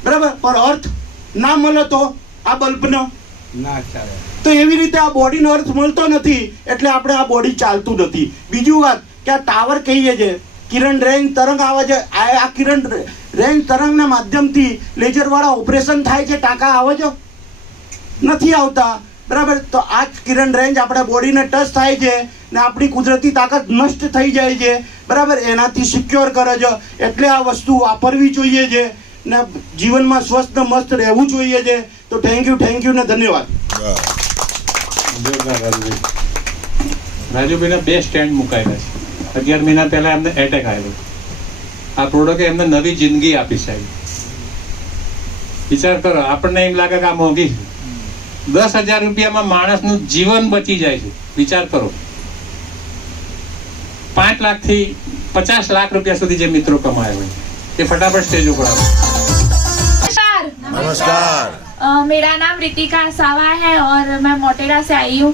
બરાબર. પણ અર્થ ના મળે તો આ બલ્બનો ના ચાલે. તો એવી રીતે આ બોડીનો અર્થ મળતો નથી, એટલે આપણે આ બોડી ચાલતું નથી. બીજું વાત કે આ ટાવર કહીએ છે, કિરણ રેન્જ તરંગ આવે છે. આ કિરણ રેન્જ તરંગના માધ્યમથી લેઝરવાળા ઓપરેશન થાય છે, ટાંકા આવે છે? નથી આવતા, બરાબર. તો આ કિરણ રેન્જ આપણે બોડીને ટચ થાય છે ને આપણી કુદરતી તાકાત નષ્ટ થઈ જાય છે, બરાબર. એનાથી સિક્યોર કરે છે. એટલે આ વસ્તુ વાપરવી જોઈએ છે ને જીવનમાં સ્વસ્થ ને મસ્ત રહેવું જોઈએ છે. તો થેન્ક યુ ને ધન્યવાદ. રાજુભાઈના 2 સ્ટેન્ડ મુકાયેલા છે. 11 મહિના પહેલા એમને એટેક આવેલો. આ પ્રોડક્ટે એમને નવી જિંદગી આપી સાહેબ. વિચાર કરો, આપણને એમ લાગે કે આ મોંઘી છે. 10,000 રૂપિયામાં માણસનું જીવન બચી જાય છે. વિચાર કરો, 5 લાખથી 50 લાખ રૂપિયા સુધી જે મિત્રો કમાયા હોય એ ફટાફટ स्टेज ઉપર आओ। नमस्कार। मेरा नाम रितिका सावा है और मैं मोटेरा से आई हूँ।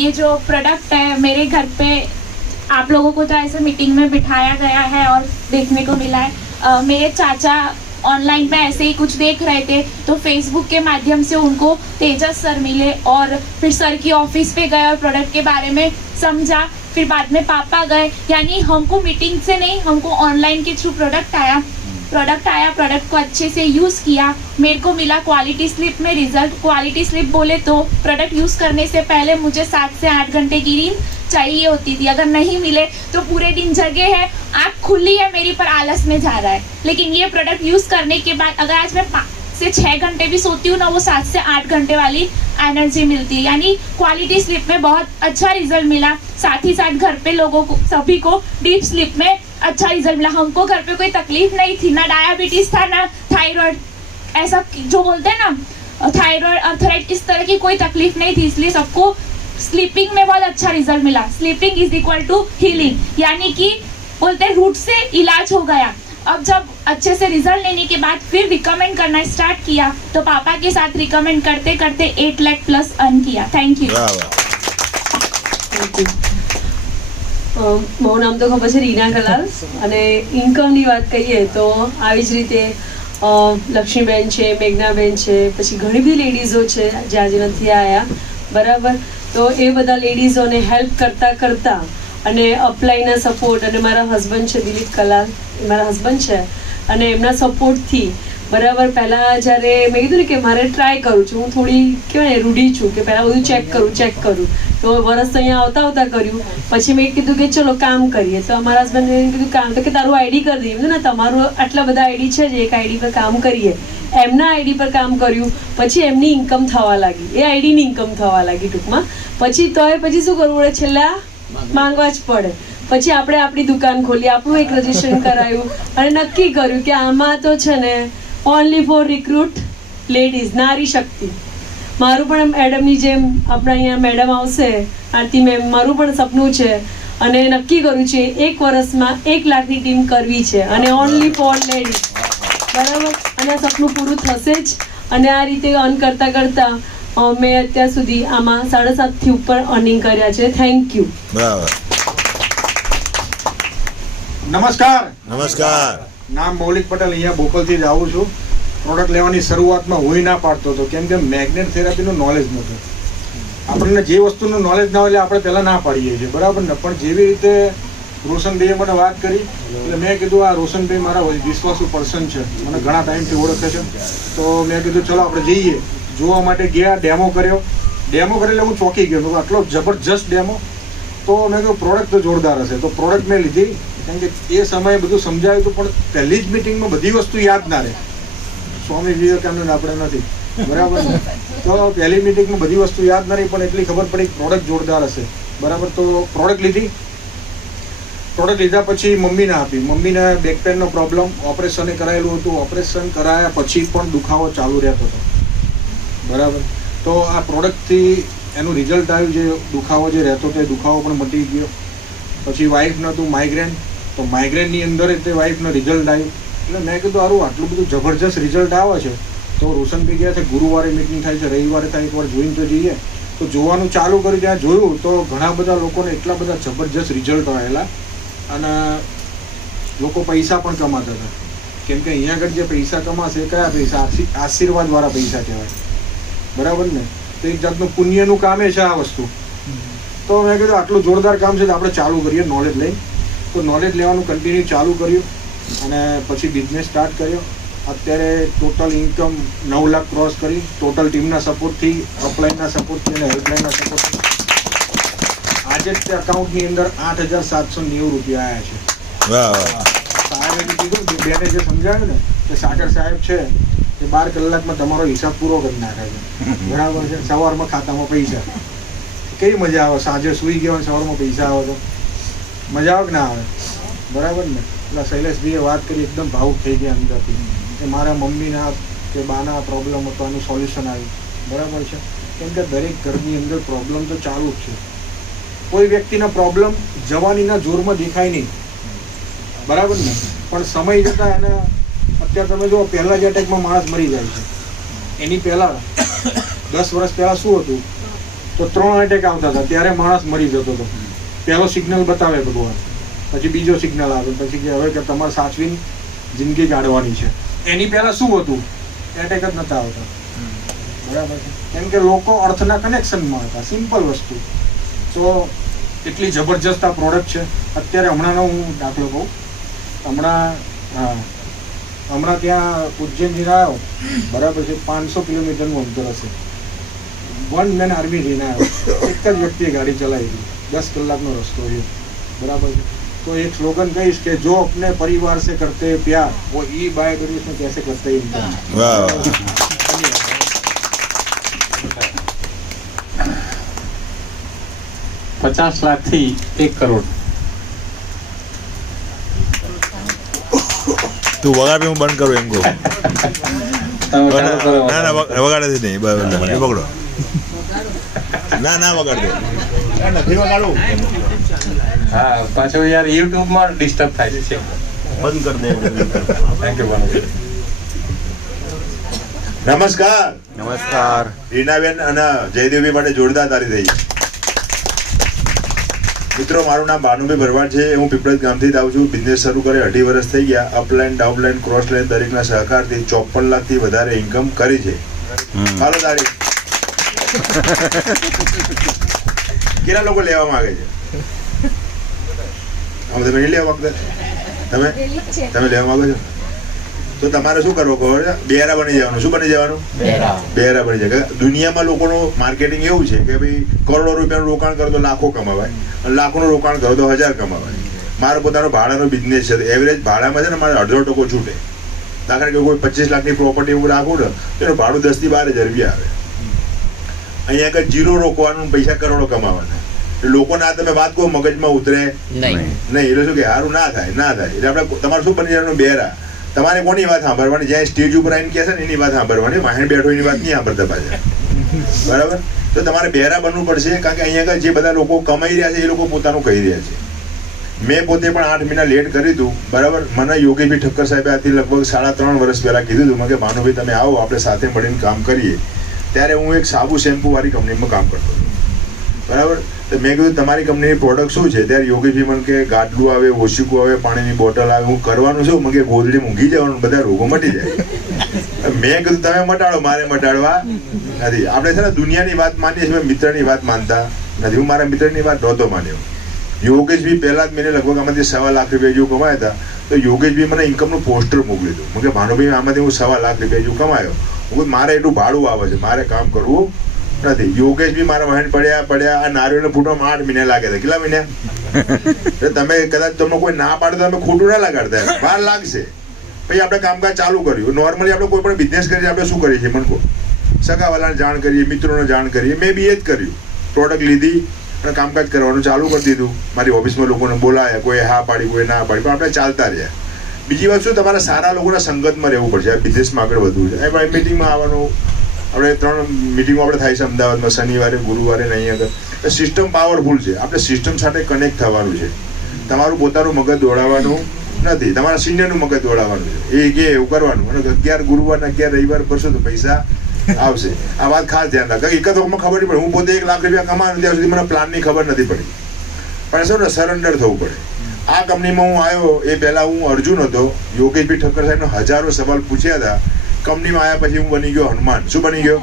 ये जो प्रोडक्ट है मेरे घर पे आप लोगों को तो ऐसे मीटिंग में बिठाया गया है और देखने को मिला है। मेरे चाचा ऑनलाइन पे ऐसे ही कुछ देख रहे थे तो फेसबुक के माध्यम से उनको तेजस सर मिले और फिर सर की ऑफिस पे गए और प्रोडक्ट के बारे में समझा। फिर बाद में पापा गए, यानी हमको मीटिंग से नहीं, हमको ऑनलाइन के थ्रू प्रोडक्ट आया। प्रोडक्ट को अच्छे से यूज़ किया, मेरे को मिला क्वालिटी स्लिप में रिजल्ट। क्वालिटी स्लिप बोले तो प्रोडक्ट यूज़ करने से पहले मुझे 7 से 8 घंटे की नींद चाहिए होती थी। अगर नहीं मिले तो पूरे दिन जगे है, आँख खुली है मेरी पर आलस में जा रहा है। लेकिन ये प्रोडक्ट यूज़ करने के बाद अगर आज मैं 5 से 6 घंटे भी सोती हूँ ना, वो 7 से 8 घंटे वाली एनर्जी मिलती है। यानी क्वालिटी स्लिप में बहुत अच्छा रिजल्ट मिला। साथ ही साथ घर पे लोगों को सभी को डीप स्लिप में अच्छा रिजल्ट मिला। हमको घर पे कोई तकलीफ नहीं थी, ना डायबिटीज था ना थायराइड, ऐसा जो बोलते हैं ना थायराइड अर्थराइड, इस तरह की कोई तकलीफ नहीं थी। इसलिए सबको स्लीपिंग में बहुत अच्छा रिजल्ट मिला। Sleeping is equal to healing, यानी कि बोलते हैं रूट से इलाज हो गया। अब जब अच्छे से रिजल्ट लेने के बाद फिर रिकमेंड करना स्टार्ट किया तो पापा के साथ रिकमेंड करते करते 8 लाख प्लस अर्न किया। Thank you. મારું નામ તો ખબર છે રીના કલાલ, અને ઇન્કમની વાત કહીએ તો આવી જ રીતે લક્ષ્મીબેન છે, મેઘનાબેન છે, પછી ઘણી બધી લેડીઝો છે જે આજે નથી આવ્યા, બરાબર. તો એ બધા લેડીઝોને હેલ્પ કરતાં કરતાં અને અપ્લાયના સપોર્ટ અને મારા હસબન્ડ છે દિલીપ કલાલ, એ મારા હસબન્ડ છે, અને એમના સપોર્ટથી બરાબર. પહેલાં જ્યારે મેં કીધું ને કે મારે ટ્રાય કરું છું, હું થોડી કહેવાય ને રૂઢી છું કે પહેલાં બધું ચેક કરું તો વરસ તો અહીંયા આવતા કર્યું. પછી મેં કીધું કે ચલો કામ કરીએ. તો અમારા હસબન્ડે કીધું કામ તો કે તારું આઈડી કરી દઈએ ને, તમારું આટલા બધા આઈડી છે જ, એક આઈડી પર કામ કરીએ. એમના આઈડી પર કામ કર્યું, પછી એમની ઇન્કમ થવા લાગી, એ આઈડીની ઇન્કમ થવા લાગી ટૂંકમાં. પછી શું કરવું પડે, છેલ્લા માંગવા જ પડે. પછી આપણે આપણી દુકાન ખોલી, આપણું એક રજીસ્ટ્રેશન કરાયું અને નક્કી કર્યું કે આમાં તો છે ને ઓનલી ફોર રિક્રુટ લેડીઝ, નારી શક્તિ. મારું પણ મેડમની જેમ આપણા અહીંયા મેડમ આવશે આરતી મેમ, મારું પણ સપનું છે અને નક્કી કર્યું છે 1 વર્ષમાં 1 લાખની ટીમ કરવી છે અને ઓનલી ફોર લેડીઝ, બરાબર. અને આ સપનું પૂરું થશે જ. અને આ રીતે અર્ન કરતાં કરતાં મેં અત્યાર સુધી આમાં 7.5થી ઉપર અર્નિંગ કર્યા છે. Thank you. નમસ્કાર. નામ મૌલિક પટેલ, અહીંયા બોપલથી જ આવું છું. પ્રોડક્ટ લેવાની શરૂઆતમાં હું ના પાડતો હતો, કેમ કે મેગ્નેટ થેરાપીનું નોલેજ નહોતું. આપણને જે વસ્તુનું નોલેજ ના હોય એટલે આપણે પહેલાં ના પાડીએ છીએ, બરાબર ને. પણ જેવી રીતે રોશનભાઈએ મને વાત કરી એટલે મેં કીધું આ રોશનભાઈ મારા વિશ્વાસુ પર્સન છે, મને ઘણા ટાઈમથી ઓળખે છે. તો મેં કીધું ચલો આપણે જઈએ. જોવા માટે ગયા, ડેમો કર્યો એટલે હું ચોંકી ગયો, આટલો જબરજસ્ત ડેમો. તો મેં કીધું પ્રોડક્ટ તો જોરદાર હશે. તો પ્રોડક્ટ મેં લીધી, કારણ કે એ સમયે બધું સમજાવ્યું હતું, પણ પહેલી જ મિટિંગમાં બધી વસ્તુ યાદ ના રહે. સ્વામી વિવેકાનંદ આપણે નથી, બરાબર. તો પહેલી મિટિંગમાં બધી વસ્તુ યાદ ના રહી, પણ એટલી ખબર પડી પ્રોડક્ટ જોરદાર હશે, બરાબર. તો પ્રોડક્ટ લીધી. પ્રોડક્ટ લીધા પછી મમ્મીને આપી. મમ્મીને બેક પેનનો પ્રોબ્લેમ, ઓપરેશન કરાયેલું હતું. ઓપરેશન કરાયા પછી પણ દુખાવો ચાલુ રહેતો હતો, બરાબર. તો આ પ્રોડક્ટથી એનું રિઝલ્ટ આવ્યું. જે દુખાવો જે રહેતો હતો એ દુખાવો પણ મટી ગયો. પછી વાઈફને હતું માઇગ્રેન, તો માઇગ્રેનની અંદર તે વાઈફનો રિઝલ્ટ આવ્યું. એટલે મેં કીધું સારું, આટલું બધું જબરજસ્ત રિઝલ્ટ આવે છે તો રોશનભાઈ ગયા છે ગુરુવારે મિટિંગ થાય છે, રવિવારે થાય, એકવાર જોઈને તો જઈએ. તો જોવાનું ચાલુ કર્યું. ત્યાં જોયું તો ઘણા બધા લોકોને એટલા બધા જબરજસ્ત રિઝલ્ટ આવેલા અને લોકો પૈસા પણ કમાતા હતા. કેમ કે અહીંયા આગળ જે પૈસા કમાશે એ કયા પૈસા? આશીર્વાદવાળા પૈસા કહેવાય, બરાબર ને. તો એક જાતનું પુણ્યનું કામ છે આ વસ્તુ. તો મેં કીધું આટલું જોરદાર કામ છે તો આપણે ચાલુ કરીએ નોલેજ લઈ. તો નોલેજ લેવાનું કન્ટિન્યુ ચાલુ કર્યું અને પછી બિઝનેસ સ્ટાર્ટ કર્યો. અત્યારે ટોટલ ઇન્કમ 9 લાખ ક્રોસ કરી, ટોટલ ટીમના સપોર્ટથી, અપલાઇનના સપોર્ટથી અને હેલ્પલાઇનના સપોર્ટથી. આજે જ તે અકાઉન્ટની અંદર 8,790 રૂપિયા આવ્યા છે. સાહેબે કીધું, બેને જે સમજાવ્યું ને કે સાગર સાહેબ છે એ 12 કલાકમાં તમારો હિસાબ પૂરો કરી નાખે છે, બરાબર છે. સવારમાં ખાતામાં પૈસા. કેવી મજા આવે, સાંજે સૂઈ ગયો અને સવારમાં પૈસા આવે તો મજા આવે કે ના આવે, બરાબર ને. એટલે શૈલેષભાઈએ વાત કરી, એકદમ ભાવુક થઈ ગયા અંદરથી કે મારા મમ્મીના કે બાના પ્રોબ્લેમ હતો, આનું સોલ્યુશન આવ્યું, બરાબર છે. કેમ કે દરેક ઘરની અંદર પ્રોબ્લેમ તો ચાલુ જ છે. કોઈ વ્યક્તિના પ્રોબ્લેમ જવાનીના જોરમાં દેખાય નહીં, બરાબર ને. પણ સમય જતાં એને અત્યારે તમે જો પહેલાં જ એટેકમાં માણસ મરી જાય છે. એની પહેલાં 10 વર્ષ પહેલાં શું હતું તો 3 એટેક આવતા હતા, ત્યારે માણસ મરી જતો હતો. પહેલો સિગ્નલ બતાવે ભગવાન, પછી બીજો સિગ્નલ આવે, પછી કે હવે કે તમારે સાચવીને જિંદગી કાઢવાની છે. એની પહેલાં શું હતું? એટેક જ નહોતા આવતા, બરાબર છે. કેમ કે લોકો અર્થના કનેક્શનમાં હતા, સિમ્પલ વસ્તુ. તો એટલી જબરજસ્ત આ પ્રોડક્ટ છે. અત્યારે હમણાંનો હું દાખલો કહું. હમણાં ત્યાં ઉજ્જૈનથી આવ્યો, બરાબર છે. 500 કિલોમીટરનું અંતર હશે. 1 મેન આર્મી લઈને આવ્યો. એક જ વ્યક્તિએ ગાડી ચલાવી હતી. 10 કલાકનો રસ્તો છે, બરાબર છે. તો એક સ્લોગન કહીશ કે જો अपने परिवार से करते हैं प्यार वो ई बाय करिए उसमें कैसे करते हैं इनका. वाह 50 લાખથી 1 કરોડ. તું વગાડ, હું બંધ કરું એમ કહું. ના ના વગાડે નહીં, પકડો. ના વગાડ દે. નથી વગાડું. હા, પાછો યાર યુટ્યુબમાં ડિસ્ટર્બ થાય છે. બંધ કરી દે. થેન્ક યુ ભાઈ. નમસ્કાર. નમસ્કાર. રીનાબેન અને જયદેવી માટે જોરદાર તારી થઈ. મિત્રો, મારું નામ ભાનુભાઈ ભરવાડ છે. હું પીપળજ ગામથી જ આવું છું. બિઝનેસ શરૂ કરે 2.5 વર્ષ થઈ ગયા. અપલાઇન, ડાઉનલાઇન, ક્રોસ લાઇન દરેકના સહકારથી 54 લાખથી વધારે ઇન્કમ કરી છે. હાલો તારી. કેટલા લોકો લેવા માંગે છે? તમે નહીં લેવા માંગતા? તમે લેવા માંગો છો? તો તમારે શું કરવું ખબર છે? બેરા બની જવાનું. શું બની જવાનું? બેરા બની જાય. દુનિયામાં લોકોનું માર્કેટિંગ એવું છે કે ભાઈ કરોડો રૂપિયાનું રોકાણ કરો તો લાખો કમાવાય, અને લાખોનું રોકાણ કરો તો 1000 કમાવાય. મારો પોતાનો ભાડાનો બિઝનેસ છે. એવરેજ ભાડામાં છે ને મારે 1.5% છૂટે. દાખલા કે કોઈ 25 લાખની પ્રોપર્ટી હું રાખું ને તો એનું ભાડું 10 થી 12 હજાર રૂપિયા આવે. અહીંયા આગળ 0 રોકવાનું, પૈસા કરોડો કમાવાના. લોકોને આ તમે વાત કહો મગજમાં ઉતરે નહીં. એટલે શું કે સારું ના થાય. એટલે આપણે તમારે શું બની જવાનું? બેરા. તમારે કોની વાત સાંભળવાની? જ્યાં સ્ટેજ ઉપર આવીને કહે છે ને એની વાત સાંભળવાની. વાહન બેઠો એની વાત નહીં સાંભળતા પાછા, બરાબર. તો તમારે બેરા બનવું પડશે. કારણ કે અહીંયા આગળ જે બધા લોકો કમાઈ રહ્યા છે એ લોકો પોતાનું કહી રહ્યા છે. મેં પોતે પણ 8 મહિના લેટ કર્યું હતું, બરાબર. મને યોગેશભાઈ ઠક્કર સાહેબે આથી લગભગ 3.5 વર્ષ પહેલાં કીધું હતું કે ભાનુભાઈ તમે આવો, આપણે સાથે મળીને કામ કરીએ. ત્યારે હું એક સાબુ શેમ્પુ વાળી કંપનીમાં કામ કરતો હતો, બરાબર. તો મેં કીધું તમારી કંપનીની પ્રોડક્ટ શું છે? ત્યારે યોગેશભાઈ મને કે ગાટલું આવે, ઓશિકું આવે, પાણીની બોટલ આવે. હું કરવાનું છું? મને કે ગોદડી મૂંઘી જવાનું, બધા રોગો મટી જાય. મેં કીધું તમે મટાડો, મારે મટાડવા નથી. આપણે છે ને દુનિયાની વાત માનીએ છીએ, મિત્રની વાત માનતા નથી. હું મારા મિત્રની વાત નહોતો માન્યો. યોગેશભાઈ પહેલા જ મેં લગભગ આમાંથી 1.25 લાખ રૂપિયા જેવું કમાયા હતા. તો યોગેશભાઈ મને ઇન્કમનું પોસ્ટર મોકલ્યું હતું. મને કે ભાનુભાઈ આમાંથી હું 1.25 લાખ રૂપિયા જેવું કમાયો. હું મારે એટલું ભાડું આવે છે, મારે કામ કરવું નથી. યોગેશભાઈ મારા વાહન પડ્યા આ નારિયેળને ફૂટવામાં 8 મહિના લાગ્યા હતા. કેટલા મહિના? તમે કદાચ તમને કોઈ ના પાડે તો તમે ખોટું ના લગાડતા, વાર લાગશે. પછી આપણે કામકાજ ચાલુ કર્યું. નોર્મલી આપણે કોઈ પણ બિઝનેસ કરીએ આપણે શું કરીએ છીએ? મને કહો. સગાવાલાને જાણ કરીએ, મિત્રોને જાણ કરીએ. મેં બી એ જ કર્યું. પ્રોડક્ટ લીધી અને કામકાજ કરવાનું ચાલુ કરી દીધું. મારી ઓફિસમાં લોકોને બોલાયા, કોઈ હા પાડી, કોઈ ના પાડી, પણ આપણે ચાલતા રહ્યા. બીજી વાત શું, તમારે સારા લોકોના સંગતમાં રહેવું પડશે. આ બિઝનેસમાં આગળ વધવું છે. એ મિટિંગમાં આવવાનું, આપણે 3 મિટિંગો આપણે થાય છે અમદાવાદમાં, શનિવારે, ગુરુવારે ને અહીંયા આગળ. સિસ્ટમ પાવરફુલ છે. આપણે સિસ્ટમ સાથે કનેક્ટ થવાનું છે. તમારું પોતાનું મગજ દોડાવવાનું નથી, તમારા સિનિયરનું મગજ દોડાવવાનું છે. એ કે એવું કરવાનું, અને 11 ગુરુવાર ને 11 રવિવાર ભરશો તો પૈસા આવશે. આ વાત ખાસ ધ્યાન રાખો. એક જ વખતમાં ખબર નહીં પડે. હું પોતે 1 લાખ રૂપિયા કમાવાનું ત્યાં સુધી મને પ્લાનની ખબર નથી પડી. પણ શું ને, સરેન્ડર થવું પડે. આ કંપનીમાં હું આવ્યો એ પહેલાં હું અર્જુન હતો. યોગેશભાઈ ઠક્કર સાહેબનો હજારો સવાલ પૂછ્યા હતા. કંપનીમાં આવ્યા પછી હું બની ગયો હનુમાન. શું બની ગયો?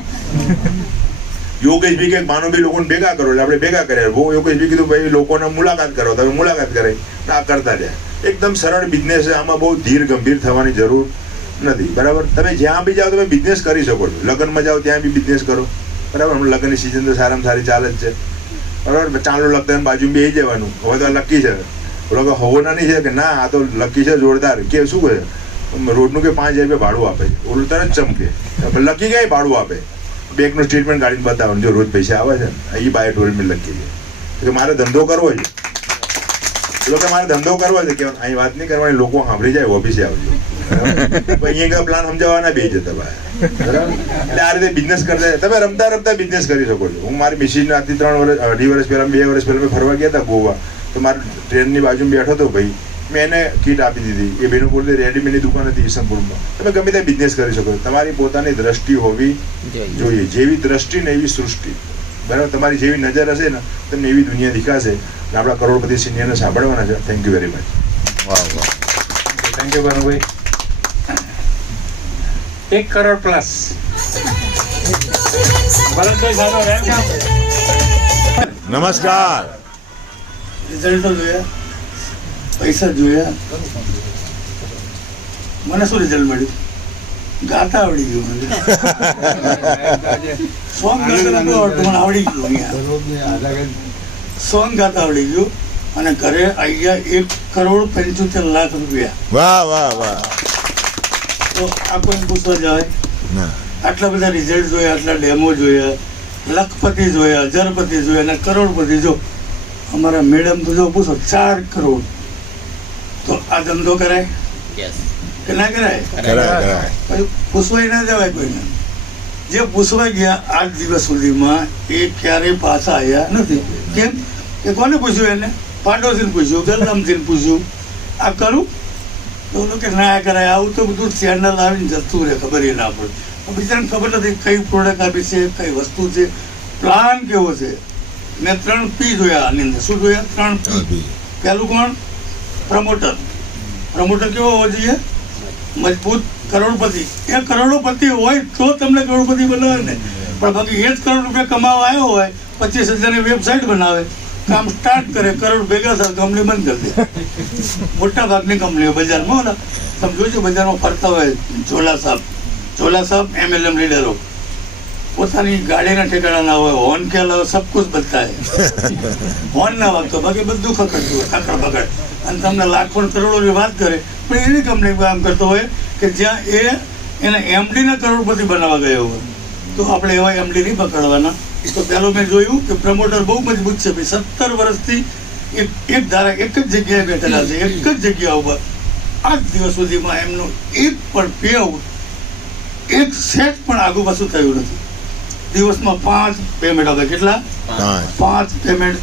યોગેશભાઈ કે માનવભાઈ લોકોને ભેગા કરો, એટલે આપણે ભેગા કર્યા. બહુ યોગેશભાઈ કીધું ભાઈ લોકોને મુલાકાત કરો, તમે મુલાકાત કરાવી. આ કરતા રહ્યા. એકદમ સરળ બિઝનેસ છે. આમાં બહુ ધીર ગંભીર થવાની જરૂર નથી. બરાબર? તમે જ્યાં બી જાઓ તમે બિઝનેસ કરી શકો છો. લગ્નમાં જાઓ ત્યાં બી બિઝનેસ કરો. બરાબર? હમણાં લગ્નની સિઝન તો સારામાં સારી ચાલે જ છે. બરાબર? ચાલો લગતા બાજુ બેસી જવાનું. હવે તો લકી છે, લોકો હોવાના નહીં છે કે ના આ તો લકી છે જોરદાર. કે શું કહે રોડનું કે 5000 રૂપિયા ભાડું આપે, ઓલું તરત ચમકે. લકી કઈ ભાડું આપે? બેંકનું સ્ટેટમેન્ટ કાઢીને બતાવવાનું, જો રોજ પૈસા આવે છે ને, એ બાય ટોલ લકી છે કે મારે ધંધો કરવો છે. લોકો મારે ધંધો કરવો છે કે અહીં વાત નહીં કરવાની, લોકો સાંભળી જાય ઓફિસે આવજો. અહીંયા પ્લાન સમજાવવાના બે જતા ભાઈ. બરાબર? એટલે આ રીતે બિઝનેસ કરતા તમે રમતા રમતા બિઝનેસ કરી શકો છો. હું મારી મિસિસને આજથી 3 વર્ષ 2.5 વર્ષ પહેલા 2 વર્ષ પહેલા ફરવા ગયા હતા ગોવા. તો મારા ટ્રેનની બાજુમાં બેઠો હતો ભાઈ, મેં એને કીટ આપી દીધી. એ બેનું પોતે રેડીમેડની દુકાન હતી ઈસનપુરમાં. તમે ગમે ત્યાં બિઝનેસ કરી શકો છો. તમારી પોતાની દ્રષ્ટિ હોવી જોઈએ. જેવી દ્રષ્ટિ ને એવી સૃષ્ટિ. બરાબર? તમારી જેવી નજર હશે ને તમને એવી દુનિયા દેખાશે. અને આપણા કરોડપતિ સિનિયરને સાંભળવાના છે. Thank you very much. વાહ વાહ, thank you Bhanubhai. 1 crore plus. Bharatbhai સારો રહ્યા. નમસ્કાર. રિઝલ્ટો જોયા, પૈસા જોયા. મને શું રિઝલ્ટ મળ્યું? ગાતા આવડી ગયું. મને સોંગ ગાતા નતું આવડતું, મને આવડી ગયું. અહીંયા સોંગ ગાતા આવડી ગયું. અને ઘરે આવી ગયા 1,75,00,000 રૂપિયા. વાહ વાહ વાહ. તો આ કોઈ પૂછવા જાય? આટલા બધા રિઝલ્ટ જોયા, આટલા ડેમો જોયા, લખપતિ જોયા, હજારપતિ જોયા અને કરોડપતિ. જો અમારા મેડમ તો જો પૂછો 4 કરોડ. તો આ ધંધો કરાય કે ના કરાય? પછી પૂછવાય ના જવાય કોઈને. જે પૂછવા ગયા આજ દિવસ સુધીમાં એ ક્યારેય પાછા આવ્યા નથી. કેમ કે કોને પૂછ્યું? એને પાડોશીને પૂછ્યું, ગલરામજીને પૂછ્યું, આ કરું તો કે ના કરાય. આવું તો બધું ચેનલ આવીને જતું રહે, ખબર એ ના પડે. બિચારાને ખબર નથી કઈ પ્રોડક્ટ આપી છે, કઈ વસ્તુ છે, પ્લાન કેવો છે. મેં 3 P જોયા આની અંદર. શું જોયા? 3 P. પહેલું કોણ? પ્રમોટર. પ્રમોટર કેવો હોવો જોઈએ? મજબૂત કરોડપતિ. એ કરોડોપતિ હોય તો તમને કરોડપતિ બનાવે ને. પણ બાકી એ જ કરોડ રૂપિયા કમાવા આવ્યો હોય, 25,000ની વેબસાઇટ બનાવે, કામ સ્ટાર્ટ કરે, કરોડ ભેગા થાય, કંપની બંધ કરી દે. મોટા ભાગની કંપનીઓ બજારમાં, તમે જોજો બજારમાં ફરતા હોય ઝોલા સાહેબ MLM લીડરો, પોતાની ગાડીના ઠેકાણા ના હોય, હોર્ન કે અલાવા સબ કુછ બનતા હે. હોર્ન ના વાગતો, બાકી બધું ખકડતું હોય, કાકડ બકડ. અને તમને લાખો કરોડોની વાત કરે, પણ એવી કંપની કામ કરતો હોય કે જ્યાં એના MD કરોડપતિ બનાવવા ગયો હોય. તો આપણે એવા MD નહીં પકડવાના. તો પહેલું મેં જોયું કે પ્રમોટર બહુ મજબૂત છે. 17 વર્ષથી એક ધારા એક જ જગ્યાએ બેઠેલા છે, એક જ જગ્યા ઉપર. આજ દિવસ સુધીમાં એમનું એક પણ પે આઉટ, એક સેટ પણ આગુ પાછું થયું નથી. દિવસમાં 5 પેમેન્ટ આપે. કેટલા? 5 પેમેન્ટ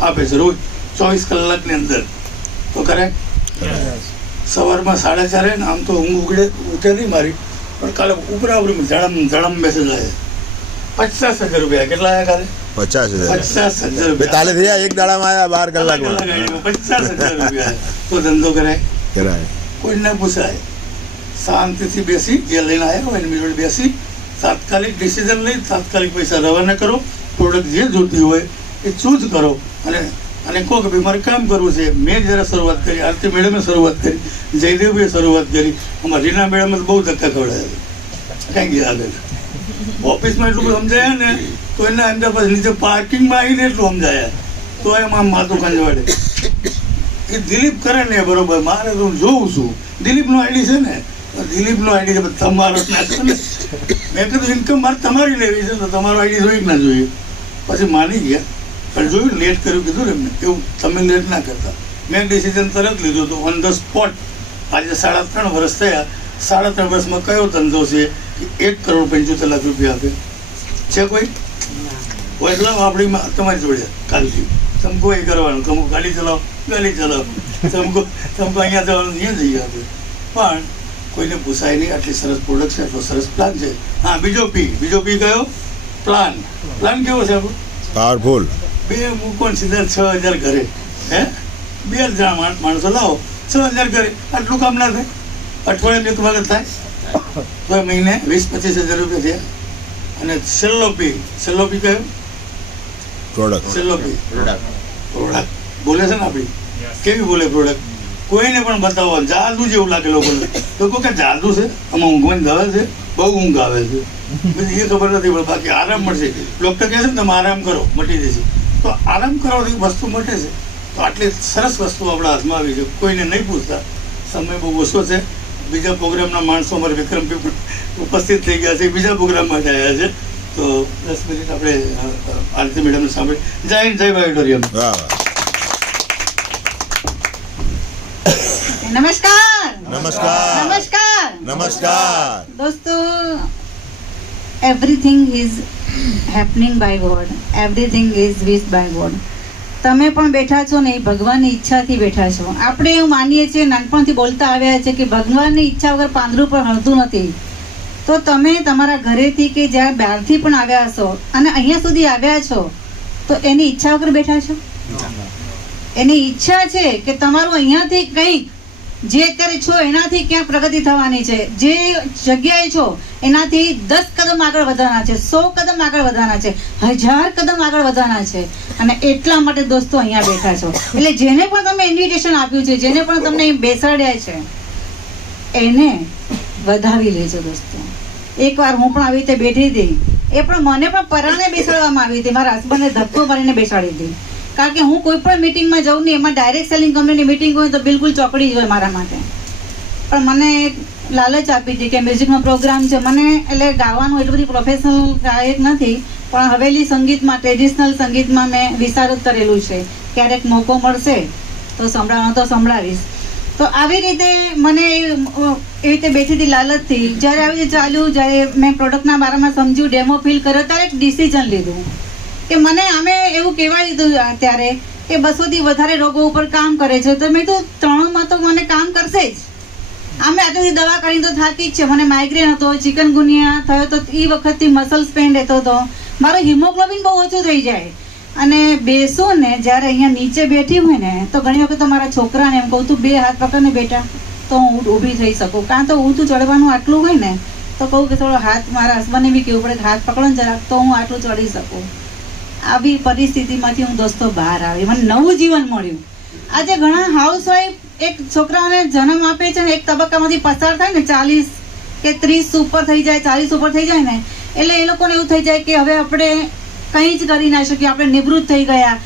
આપે છે રોજ 24 કલાકની અંદર. તો કરે સવારમાં 4:30 ને આમ તો ઊંઘ ઉઠે નહીં મારી, પણ કાલે ઉપરાવરી ધડમ મેસેજ આવે 50,000 રૂપિયા. કેટલા આવ્યા કાલે? 50,000 રૂપિયા. તાલે થયા એક દાડામાં આવ્યા 12 કલાકમાં 50,000 રૂપિયા. તો ધંધો કરાય? કોઈ ના પૂછાય. શાંતિથી બેસી જે લઈને આવ્યા હોય એની જોડે બેસી તાત્કાલિક ડિસિઝન લઈ તાત્કાલિક પૈસા રવાના કરો. પ્રોડક્ટ જે જોતી હોય એ ચૂઝ કરો અને કહો કે ભાઈ મારે કામ કરવું છે. મેં જ્યારે શરૂઆત કરી, આરતી મેડમે શરૂઆત કરી, જયદેવભાઈએ શરૂઆત કરી, અમારા રીના મેડમે બહુ ધક્કા ખવડાવ્યા. કાંઈ ગયા આગળ ઓફિસમાં એટલું બધું સમજાયા ને તો એના અમદાવાદ નીચે પાર્કિંગમાં આવીને એટલું સમજાયા તો એમાં માથું કંજવાડે. એ દિલીપ કરે ને બરોબર, મારે તો હું જોઉં છું દિલીપનો આઈડી છે ને, દિલીપનો આઈડી છે તમારો નાખો ને. મેં કીધું ઇન્કમ મારે તમારી લેવી છે તો તમારો આઈડી જોઈ ના જોઈએ. પછી માની ગયા પણ જોયું લેટ કર્યું કીધું ને એમને, એવું તમે લેટ ના કરતા. મેં ડિસિઝન તરત લીધું હતું ઓન ધ સ્પોટ. આજે 3.5 વર્ષ થયા. 3.5 વર્ષમાં કયો ધંધો છે કે 1,75,00,000 રૂપિયા આપે છે? કોઈ એટલે આપણી તમારી જોડે કાલથી તમકો એ કરવાનું, તમકો ગાડી ચલાવો, તમકો અહીંયા જવાનું, અહીંયા જઈએ આપણે. પણ કોઈને પૂછાય નહીં, આટલી સરસ પ્રોડક્ટ છે, આટલો સરસ પ્લાન છે. હા, બીજો પી કયો? પ્લાન કેવો છે આપણો? પાવરફુલ. 2 મૂકો ને સીધા 6,000 ઘરે. 2 જણા માણસો લાવો, 6,000 ઘરે. આટલું કામ ના થાય? અઠવાડિયાની એક વખત થાય તો મહિને 20-25,000 રૂપિયા થયા. અને છેલ્લો પી કયો? પ્રોડક્ટ બોલે છે ને આપણી, કેવી બોલે પ્રોડક્ટ? કોઈને પણ બતાવો, જાદુ જેવું લાગે લોકોને. તો કહો કે જાદુ છે, આમાં ઊંઘવાની દવા છે, બહુ ઊંઘ આવે છે, બધી એ ખબર નથી પડે. બાકી આરામ મળશે. ડૉક્ટર કહે છે ને તમે આરામ કરો, મટી જશે. તો આરામ કરવાથી વસ્તુ મટે છે. તો આટલી સરસ વસ્તુ આપણા હાથમાં આવી છે. કોઈને નહીં પૂછતા. સમય બહુ ઓછો છે. બીજા પ્રોગ્રામના માણસો અમારે વિક્રમ ઉપસ્થિત થઈ ગયા છે, બીજા પ્રોગ્રામ માટે આવ્યા છે. તો 10 મિનિટ આપણે આરતી મેડમને સાંભળી. જય હિન્દ, જય ઓડિટોરિયમ. નમસ્કાર दोस्तों, everything is happening by God, everything is wished by God. તમે પણ બેઠા છો ને એ ભગવાનની ઈચ્છાથી બેઠા છો. આપણે એવું માનીએ છીએ, નાનપણથી બોલતા આવ્યા છે કે ભગવાનની ઈચ્છા વગર પાંદડું પણ હળતું નથી. તો તમે તમારા ઘરેથી કે જ્યાં બહારથી પણ આવ્યા છો અને અહીંયા સુધી આવ્યા છો, તો એની ઈચ્છા વગર બેઠા છો? એની ઈચ્છા છે કે તમારું અહીંયાથી કંઈક જે અત્યારે છો એનાથી ક્યાંક પ્રગતિ થવાની છે. જે જગ્યાએ છો એનાથી 10 કદમ આગળ વધવાના છે, 100 કદમ આગળ વધવાના છે, 1000 કદમ આગળ વધવાના છે. અને એટલા માટે દોસ્તો અહીંયા બેઠા છો. એટલે જેને પણ તમે ઇન્વિટેશન આપ્યું છે, જેને પણ તમને બેસાડ્યા છે, એને વધાવી લેજો દોસ્તો. એકવાર હું પણ આવી રીતે બેઠી હતી, એ પણ મને પણ પરાણે બેસાડવામાં આવી હતી. મારા હસબન્ડને ધક્કો મારીને બેસાડી હતી. કારણ કે હું કોઈ પણ મિટિંગમાં જાઉં ને, એમાં ડાયરેક્ટ સેલિંગ કંપનીની મિટિંગ હોય તો બિલકુલ ચોકડી જ હોય મારા માટે. પણ મને લાલચ આપી હતી કે મ્યુઝિકનો પ્રોગ્રામ છે. મને એટલે ગાવાનું એટલું બધી પ્રોફેશનલ ગાયક નથી, પણ હવેલી સંગીતમાં, ટ્રેડિશનલ સંગીતમાં મેં વિચાર કરેલું છે. ક્યારેક મોકો મળશે તો સંભળાવવાનો તો સંભળાવીશ. તો આવી રીતે મને એવી રીતે બેઠી હતી લાલચથી. જ્યારે આવી રીતે ચાલ્યું, જ્યારે મેં પ્રોડક્ટના બારામાં સમજ્યું, ડેમો ફીલ કર્યો, ત્યારે એક ડિસિઝન લીધું કે મને આમે એવું કહેવાય દીધું ત્યારે કે 200થી વધારે રોગો ઉપર કામ કરે છે. તો મેં તો 3માં તો મને કામ કરશે જ. આમે આટલી દવા કરીને તો થાકી જ છે. મને માઇગ્રેન હતો, ચિકનગુનિયા થયો તો એ વખતથી મસલ્સ પેઇન રહેતો હતો, મારો હિમોગ્લોબિન બહુ ઓછું થઈ જાય. અને બેસું ને જ્યારે અહીંયા નીચે બેઠી હોય ને, તો ઘણી વખત મારા છોકરાને એમ કહું, તું 2 હાથ પકડ ને બેટા, તો હું ઊભી થઈ શકું. કાં તો ઊંચું ચડવાનું આટલું હોય ને, તો કહું કે થોડો હાથ, મારા હસબન્ડને બી કહેવું પડે કે હાથ પકડો ને જરાક, તો હું આટલું ચડી શકું. આવી પરિસ્થિતિમાંથી હું દોસ્તો બહાર આવી, મને નવું જીવન મળ્યું. આજે ઘણા હાઉસવાઈફ એક છોકરાઓને જન્મ આપે છે ને, એક તબક્કામાંથી પસાર થાય ને, 40 કે 30 ઉપર થઈ જાય, 40 ઉપર થઈ જાય ને, એટલે એ લોકોને એવું થઈ જાય કે હવે આપણે કંઈ જ કરી ના શકીએ, આપણે નિવૃત્ત થઈ ગયા.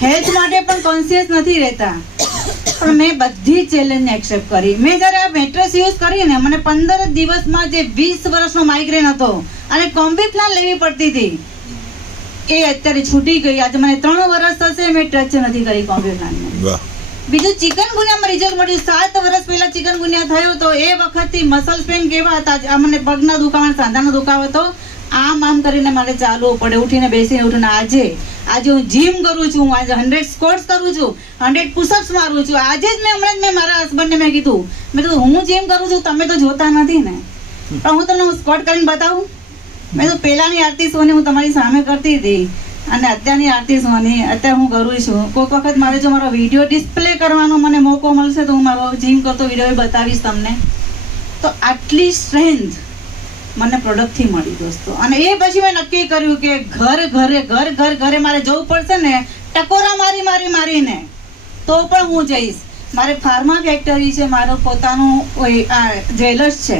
હેલ્થ માટે પણ કોન્શિયસ નથી રહેતા. પણ મેં બધી ચેલેન્જને એક્સેપ્ટ કરી. મેં જ્યારે આ મેટ્રેસ યુઝ કરીને મને 15 દિવસમાં જે 20 વર્ષનો માઇગ્રેન હતો અને કોમ્બી પ્લાન લેવી પડતી હતી, એ અત્યારે છૂટી ગઈ. આજે મને 3 વર્ષ થશે, મેં ટચ નથી કરી કોમ્બી પ્લાનને. બીજું ચિકનગુનિયામાં રિઝલ્ટ મળ્યું. 7 વર્ષ પહેલા ચિકનગુનિયા થયો તો એ વખતથી મસલ્સ પેઇન કેવા હતા, મને પગના દુખાવા, સાંધાનો દુખાવો હતો. આમ કરીને મારે ચાલવું પડે, ઉઠીને બેસીને ઉઠીને. આજે હું જીમ કરું છું, હું આજે 100 સ્કોટ્સ કરું છું, 100 પુશઅપ્સ મારું છું. આજે જ મેં મારા હસબન્ડને મેં કીધું, હું જીમ કરું છું, તમે તો જોતા નથી ને, પણ હું તમને સ્કોટ કરીને બતાવું. મેં તો પહેલાની આરતી સોની હું તમારી સામે કરતી હતી, અને અત્યારની આરતી સોની અત્યારે હું કરું છું. કોઈક વખત મારે જો મારો વિડીયો ડિસ્પ્લે કરવાનો મને મોકો મળશે તો હું મારો જીમ કરતો વિડીયો બતાવીશ તમને. તો આટલી સ્ટ્રેન્થ મને પ્રોડક્ટથી મળી દોસ્તો. અને એ પછી મેં નક્કી કર્યું કે ઘરે મારે જવું પડશે ને, ટકોરા મારીને તો પણ હું જઈશ. મારે ફાર્મા ફેક્ટરી છે, મારો પોતાનું જ્વેલર્સ છે,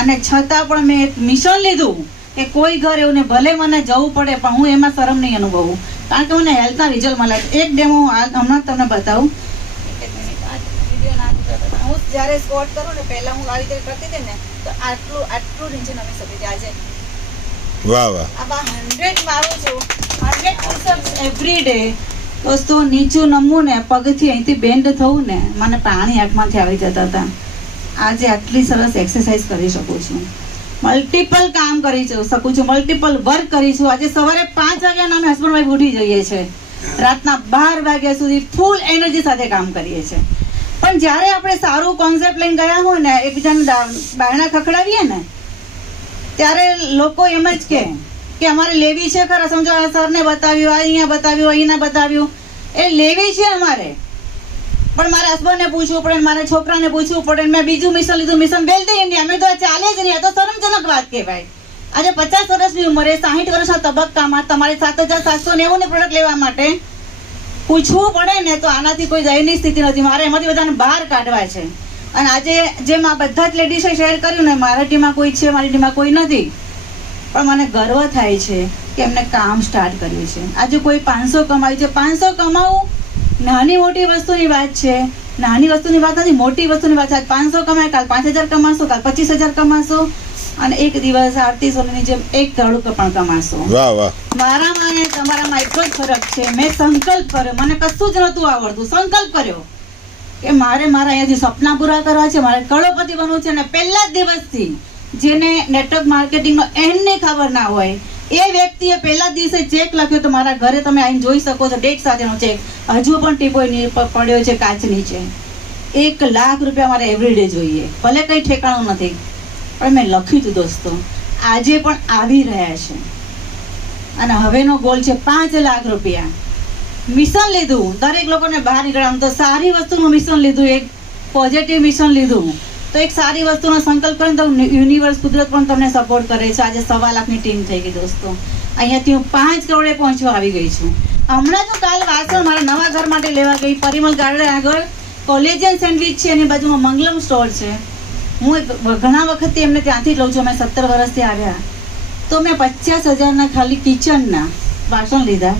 અને છતાં પણ મેં એક મિશન લીધું કે કોઈ ઘર એવું ને, ભલે મને જવું પડે પણ હું એમાં શરમ નહીં અનુભવું, કારણ કે મને હેલ્થના રિઝલ્ટ મળે. એક ડેમો હમણાં તમને બતાવું. હું જ્યારે સ્કોટ કરું ને, પહેલા હું આવી રીતે કરતી હતી ને, તો આટલું નીચે નમી શકતી હતી. આજે વાહ આ 100 મારું છું, 100 પુશઅપ્સ એવરી ડે. દોસ્તો, નીચું નમવું ને પગથી અહીંથી બેન્ડ થવું ને મને પાણી આંખમાંથી આવી જતા હતા. આજે આટલી સરસ એક્સરસાઇઝ કરી શકું છું, મલ્ટિપલ કામ કરી શકું છું, મલ્ટિપલ વર્ક કરી છું. આજે સવારે 5 વાગ્યાના અમે હસબન્ડ વાઈફ ઉઠી જઈએ છીએ, રાતના 12 વાગ્યા સુધી ફૂલ એનર્જી સાથે કામ કરીએ છીએ. પણ જ્યારે આપણે સારું કોન્સેપ્ટ લઈને ગયા હોય ને, એકબીજાને બાયણા ખખડાવીએ ને, ત્યારે લોકો એમ જ કે અમારે લેવી છે ખરા. સમજો આ સરને બતાવ્યું, આ અહીંયા બતાવ્યું, અહીંના બતાવ્યું, એ લેવી છે અમારે. પણ મારા હસબન્ડને પૂછવું પડે, મારા છોકરાને પૂછવું પડે. મેં બીજું મિશન લીધું, મિશન વેલ ધી ઇન્ડિયા. મેં તો આ ચાલે જ નહીં, આ તો શરમજનક વાત કહેવાય. આજે 50 વર્ષની ઉંમરે 60 વર્ષના તબક્કામાં તમારે 7,790 ની પ્રોડક્ટ લેવા માટે પૂછવું પડે ને, તો આનાથી કોઈ દયનીય સ્થિતિ નથી. મારે એમાંથી બધાને બહાર કાઢવા છે. અને આજે જેમ આ બધા જ લેડીઝે શેર કર્યું ને, મારા ટીમમાં કોઈ છે, મારી ટીમમાં કોઈ નથી, પણ મને ગર્વ થાય છે કે એમને કામ સ્ટાર્ટ કર્યું છે. આજે કોઈ 500 કમાયું છે. 500 કમાવું નાની મોટી વસ્તુની વાત છે, નાની વસ્તુની વાત નથી, મોટી વસ્તુની વાત છે. આજ 500 કમાય, કાલ 5,000 કમાશો, કાલ 25,000 કમાશો, અને એક દિવસ આરતી સોનીની જેમ એક ધડુક પણ કમાશો. વાહ વાહ. મારામાં અને તમારામાં એટલો જ ફરક છે. મેં સંકલ્પ કર્યો, મને કશું જ નહોતું આવડતું, સંકલ્પ કર્યો કે મારે મારા અહીંયાથી સપના પૂરા કરવા છે, મારે કરોડપતિ બનવું છે. અને પહેલા જ દિવસથી જેને નેટવર્ક માર્કેટિંગનો એમને ખબર ના હોય, એ વ્યક્તિએ પહેલા દિવસે ચેક લખ્યો તો મારા ઘરે તમે આવીને જોઈ શકો છો, ડેટ સાથેનો ચેક. હજુ પણ ટીપોય પડ્યો છે કાચ નીચે. 1 લાખ રૂપિયા મારે એવરીડે જોઈએ, ભલે કંઈ ઠેકાણું નથી, પણ મેં લખ્યું હતું દોસ્તો. આજે પણ આવી રહ્યા છે. અને હવેનો ગોલ છે 5 લાખ રૂપિયા. મિશન લીધું, દરેક લોકોને બહાર નીકળવાનું. તો સારી વસ્તુનું મિશન લીધું, એક પોઝિટિવ મિશન લીધું, તો એક સારી વસ્તુનો સંકલ્પ કરીને તો યુનિવર્સ, કુદરત પણ તમને સપોર્ટ કરે છે. આજે 1.25 લાખની ટીમ થઈ ગઈ દોસ્તો. અહીંયાથી હું 5 કરોડે પહોંચવા આવી ગઈ છું. હમણાં જો કાલ વાસણ મારા નવા ઘર માટે લેવા ગઈ, પરિમલ ગાર્ડન આગળ કોલેજિયન સેન્ડવિચ છે, એની બાજુમાં મંગલમ સ્ટોર છે. હું ઘણા વખતથી એમને ત્યાંથી જ લઉં છું. મેં 17 વર્ષથી આવ્યા તો મેં 50,000ના ખાલી કિચનના વાસણ લીધા.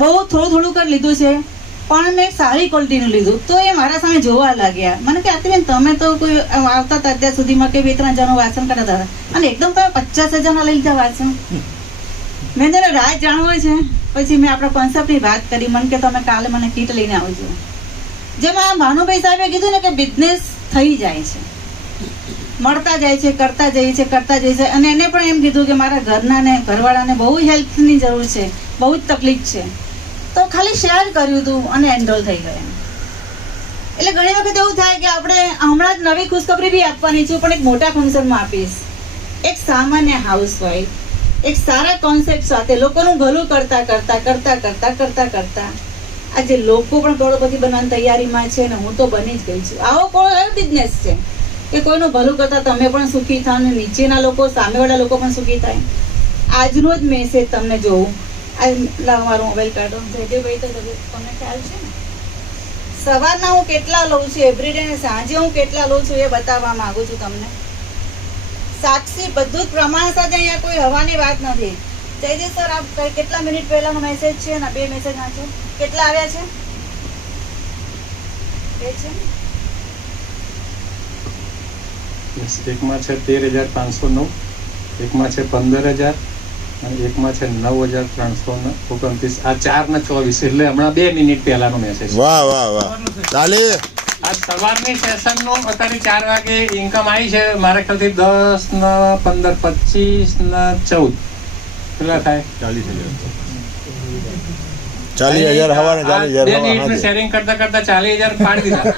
બહુ થોડું કરી લીધું છે, પણ મેં સારી ક્વોલિટીનું લીધું. તો એ મારા સામે જોવા લાગ્યા. મને કે આરતીબેન, તમે તો કોઈ આવતા હતા અત્યાર સુધીમાં કે 2-3 જણનું વાસણ કરતા હતા, અને એકદમ તમે 50,000ના લઈ લીધા વાસણ. મેં તેને રાજ જાણવો છે. પછી મેં આપણા કોન્સેપ્ટની વાત કરી. મને કે તમે કાલે મને કીટ લઈને આવજો. જેમાં ભાનુભાઈ સાહેબે કીધું ને કે બિઝનેસ થઈ જાય છે, મળતા જાય છે, કરતા જાય છે. અને એને પણ એમ કીધું કે મારા ઘરના ને ઘરવાળાને બહુ હેલ્થની જરૂર છે, બહુ જ તકલીફ છે. તો ખાલી શેર કર્યું હતું અને એન્ડોલ થઈ ગયા. એટલે ઘણી વખત એવું થાય કે આપણે હમણાં જ નવી ખુશખબરી બી આપવાની છું, પણ એક મોટા ફંક્શનમાં આપીશ. એક સામાન્ય હાઉસવાઈફ એક સારા કોન્સેપ્ટ સાથે લોકોનું ભલું કરતા આજે લોકો પણ કરોડપતિ બનવાની તૈયારીમાં છે, ને હું તો બની જ ગઈ છું. આવો કોઈ બિઝનેસ છે કે કોઈનું ભલું કરતા તમે પણ સુખી થાવ, ને નીચેના લોકો, સામેવાળા લોકો પણ સુખી થાય. આજનો જ મેસેજ તમને જોઉં. લાવો મારો મોબાઈલ કાઢો. જયદેવભાઈ, તો તમને ખ્યાલ છે ને, સવારના હું કેટલા લઉં છું એવરીડે, ને સાંજે હું કેટલા લઉં છું એ બતાવવા માંગુ છું તમને. સાક્ષી, બધું જ પ્રમાણ સાથે. અહીંયા કોઈ હવાની વાત નથી. જયદેવ સર, આપ કેટલા મિનિટ પહેલાનો મેસેજ છે ને 2 મેસેજ વાંચો. કેટલા આવ્યા છે? એકમાં છે 13,509, એકમાં છે 15,000, અને એકમાં છે 9,329. આ 4 ને 24, એટલે હમણાં 2 મિનિટ પહેલાનો મેસેજ. વાહ વાહ વાહ. ચાલે. આ સવારની સેશનનું અત્યારે 4 વાગે ઇન્કમ આવી છે. મારા ખ્યાલથી 10 ને 15, 25 ને 14 કેટલા થાય? 40,000 હવાને 40,000 2 મિનિટનું શેરિંગ કરતા 40,000 પાડી દીધા.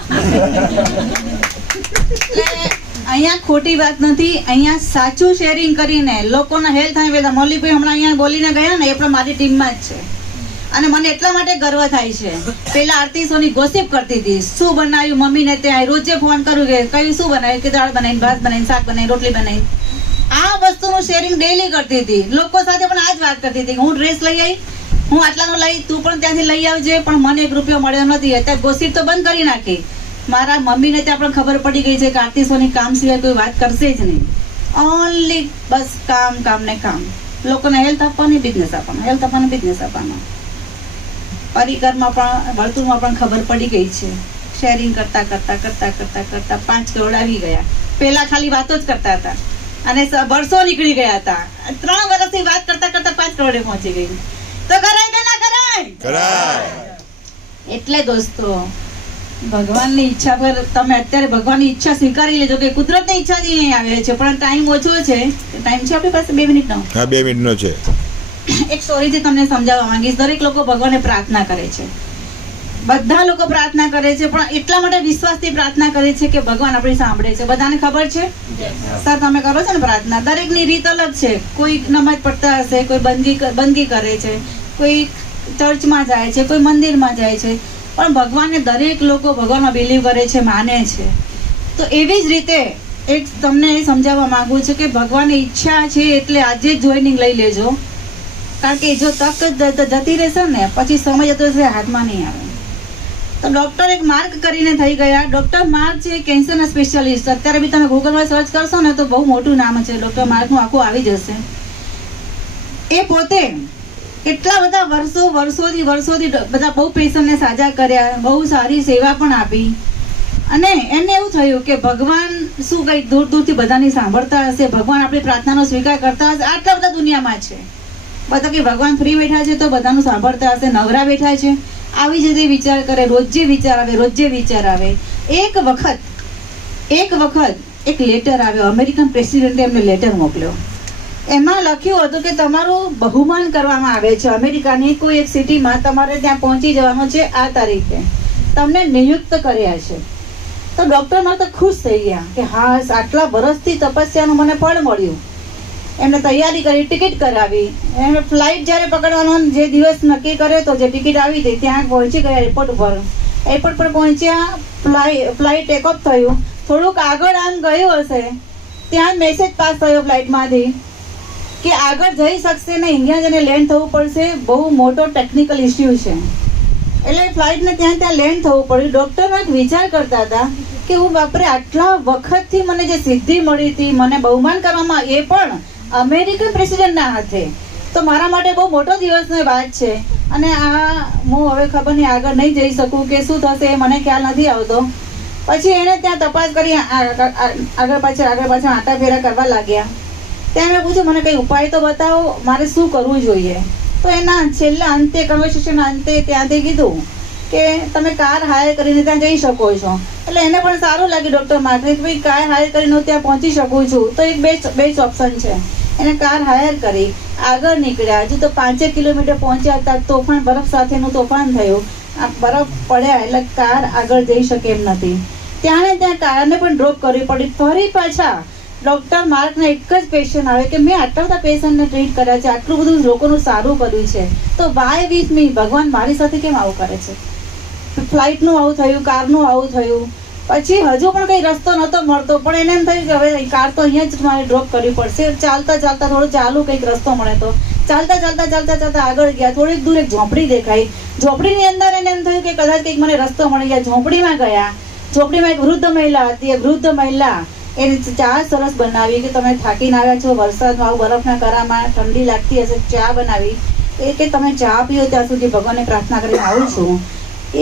અહીંયા ખોટી વાત નથી. અહીંયા સાચું શેરિંગ કરીને લોકોના હેલ્થ અને વેલ્થ. મૌલિકભાઈ હમણાં અહીંયા બોલીને ગયા ને, એ પણ મારી ટીમમાં જ છે. અને મને એટલા માટે ગર્વ થાય છે. પેલા આરતી સોની ગોસિપ કરતી હતી, શું બનાવ્યું મમ્મીને ત્યાં, રોજે ફોન કરું કે કયું શું બનાવ્યું, કે દાળ બનાવીને, ભાત બનાવીને, શાક બનાવીને, રોટલી બનાવીને. આ વસ્તુનું શેરિંગ ડેઈલી કરતી હતી. લોકો સાથે પણ આ જ વાત કરતી હતી. હું ડ્રેસ લઈ આવી, હું આટલાનો લઈ, તું પણ ત્યાંથી લઈ આવજે, પણ મને 1 રૂપિયો મળ્યો નથી. અત્યારે ગોસિપ તો બંધ કરી નાખી. મારા મમ્મીને ત્યાં પણ ખબર પડી ગઈ છે કે આરતી સોની કામ સિવાય કોઈ વાત કરશે જ નહીં. ઓનલી બસ કામ ને કામ. લોકોને હેલ્થ આપવાની, બિઝનેસ આપવાનો, હેલ્થ આપવાનો, બિઝનેસ આપવાનો. પરિકરમાં પણ, વર્તુળમાં પણ ખબર પડી ગઈ છે. શેરિંગ કરતા 5 કરોડ આવી ગયા. પહેલા ખાલી વાતો જ કરતા હતા અને વર્ષો નીકળી ગયા હતા. 3 વર્ષથી વાત કરતા 5 કરોડે પહોંચી ગઈ. તો કરાય કે ના કરાય? કરાય. એટલે દોસ્તો ભગવાનની ઈચ્છા પર તમે અત્યારે ભગવાનની ઈચ્છા સ્વીકારી લેજો કે કુદરતની ઈચ્છાથી અહીં આવે છે, પણ ટાઈમ ઓછો છે. ટાઈમ છે આપણી પાસે 2 મિનિટનો? હા, 2 મિનિટનો છે. એક સ્ટોરીથી તમને સમજાવવા માંગીશ. દરેક લોકો ભગવાનને પ્રાર્થના કરે છે, બધા લોકો પ્રાર્થના કરે છે, પણ એટલા માટે વિશ્વાસથી પ્રાર્થના કરે છે કે ભગવાન આપણી સાંભળે છે. બધાને ખબર છે? સર તમે કરો છો ને પ્રાર્થના? દરેકની રીત અલગ છે. કોઈ નમાજ પડતા હશે, કોઈ બંદગી કરે છે, કોઈ ચર્ચમાં જાય છે, કોઈ મંદિરમાં જાય છે, પણ ભગવાનને દરેક લોકો ભગવાનમાં બિલીવ કરે છે, માને છે. તો એવી જ રીતે એક તમને એ સમજાવવા માંગુ છું કે ભગવાનની ઈચ્છા છે એટલે આજે જ જોઈનિંગ લઈ લેજો, કારણ કે જો તક જતી રહેશે ને પછી સમય જતો રહેશે, હાથમાં નહીં આવે. તો ડૉક્ટર એક માર્ક કરીને થઈ ગયા. ડૉક્ટર માર્ક છે કેન્સરના સ્પેશિયાલિસ્ટ. અત્યારે બી તમે ગૂગલમાં સર્ચ કરશો ને તો બહુ મોટું નામ છે, ડૉક્ટર માર્કનું આખું આવી જશે. એ પોતે કેટલા બધા વર્ષોથી બધા બહુ પેશન્ટને સાજા કર્યા, બહુ સારી સેવા પણ આપી, અને એને એવું થયું કે ભગવાન શું કંઈ દૂરથી બધાની સાંભળતા હશે, ભગવાન આપણી પ્રાર્થનાનો સ્વીકાર કરતા હશે. આટલા બધા દુનિયામાં છે બધા કે ભગવાન ફ્રી બેઠા છે તો બધાનું સાંભળતા હશે, નવરા બેઠા છે, આવી જ રીતે વિચાર કરે. રોજે વિચાર આવે. એક વખત એક લેટર આવ્યો, અમેરિકન પ્રેસિડેન્ટે એમને લેટર મોકલ્યો. એમાં લખ્યું હતું કે તમારું બહુમાન કરવામાં આવે છે, અમેરિકાની કોઈ એક સિટીમાં તમારે ત્યાં પહોંચી જવાનું છે, આ તારીખે તમને નિયુક્ત કર્યા છે. તો ડૉક્ટર મારે તો ખુશ થઈ ગયા કે હા, આટલા વર્ષથી તપસ્યાનું મને ફળ મળ્યું. એમને તૈયારી કરી, ટિકિટ કરાવી, એમને ફ્લાઇટ જ્યારે પકડવાનો જે દિવસ નક્કી કર્યો તો જે ટિકિટ આવી હતી ત્યાં પહોંચી ગયા એરપોર્ટ પર પહોંચ્યા. ફ્લાઇટ ટેકઓફ થયું, થોડુંક આગળ આમ ગયું હશે ત્યાં મેસેજ પાસ થયો ફ્લાઇટમાંથી કે આગળ જઈ શકશે ને, અહીંયા જઈને લેન્ડ થવું પડશે, બહુ મોટો ટેકનિકલ ઇસ્યુ છે. એટલે ફ્લાઇટને ત્યાં લેન્ડ થવું પડ્યું. ડૉક્ટર એક વિચાર કરતા હતા કે હું બાપરે, આટલા વખતથી મને જે સિદ્ધિ મળી હતી, મને બહુમાન કરવામાં, એ પણ અમેરિકન પ્રેસિડેન્ટના હાથે, તો મારા માટે બહુ મોટો દિવસની વાત છે. અને આ હું હવે ખબર નહીં આગળ નહીં જઈ શકું કે શું થશે એ મને ખ્યાલ નથી આવતો. પછી એણે ત્યાં તપાસ કરી, આગળ પાછળ આટા ફેરા કરવા લાગ્યા. ત્યાં મેં પૂછ્યું મને કંઈ ઉપાય તો બતાવો, મારે શું કરવું જોઈએ. તો એના છેલ્લા અંતે, કન્વર્સેશનના અંતે ત્યાંથી કીધું કે તમે કાર હાયર કરીને ત્યાં જઈ શકો છો. એટલે એને પણ સારું લાગ્યું ડૉક્ટર માર્કને કે ભાઈ કાર હાયર કરીને હું ત્યાં પહોંચી શકું છું, તો એક બેસ્ટ ઓપ્શન છે. એને કાર હાયર કરી, આગળ નીકળ્યા. હજુ તો 5 કિલોમીટર પહોંચ્યા હતા, તોફાન, બરફ સાથેનું તોફાન થયું. આ બરફ પડ્યા એટલે કાર આગળ જઈ શકે એમ નથી. ત્યાં કારને પણ ડ્રોપ કરવી પડી. ફરી પાછા ડૉક્ટર માર્કને એક જ ક્વેશ્ચન આવે કે મેં આટલા બધા પેશન્ટને ટ્રીટ કર્યા છે, આટલું બધું લોકોનું સારું કર્યું છે, તો વાય વિથ મી, ભગવાન મારી સાથે કેમ આવું કરે છે? ફ્લાઇટનું આવું થયું, કારનું આવું થયું. પછી હજુ પણ કંઈ રસ્તો નહોતો મળતો, પણ એને એમ થયું કે હવે કાર તો અહીંયા જ મારે ડ્રોપ કરવી પડશે. ચાલતા થોડું ચાલુ, કંઈક રસ્તો મળે તો ચાલતા આગળ ગયા. થોડીક દૂર એક ઝોપડી દેખાઈ. ઝોપડીની અંદર એને એમ થયું કે કદાચ કંઈક મને રસ્તો મળી ગયા. ઝોપડીમાં ગયા. ઝોપડીમાં એક વૃદ્ધ મહિલા હતી. એ વૃદ્ધ મહિલા એને ચા સરસ બનાવી કે તમે થાકીને આવ્યા છો વરસાદમાં, આવું બરફના કરામાં, ઠંડી લાગતી હશે, ચા બનાવી. એ કે તમે ચા પીઓ ત્યાં સુધી ભગવાનને પ્રાર્થના કરીને આવું છું.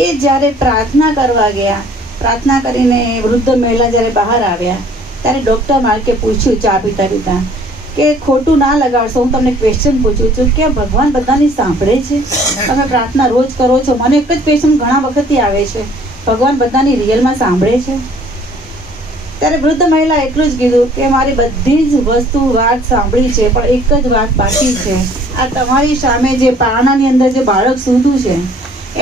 એ જ્યારે પ્રાર્થના કરવા ગયા, પ્રાર્થના કરીને વૃદ્ધ મહિલા જ્યારે બહાર આવ્યા ત્યારે ડૉક્ટર માર્કે પૂછ્યું ચા પીતા કે ખોટું ના લગાડશો, હું તમને ક્વેશ્ચન પૂછું છું કે ભગવાન બધાની સાંભળે છે? તમે પ્રાર્થના રોજ કરો છો, મને એક જ ક્વેશ્ચન ઘણા વખતથી આવે છે, ભગવાન બધાની રિયલમાં સાંભળે છે? ત્યારે વૃદ્ધ મહિલા એટલું જ કીધું કે મારી બધી જ વાત સાંભળી છે, પણ એક જ વાત બાકી છે. આ તમારી સામે જે પારણાની અંદર જે બાળક સૂતું છે,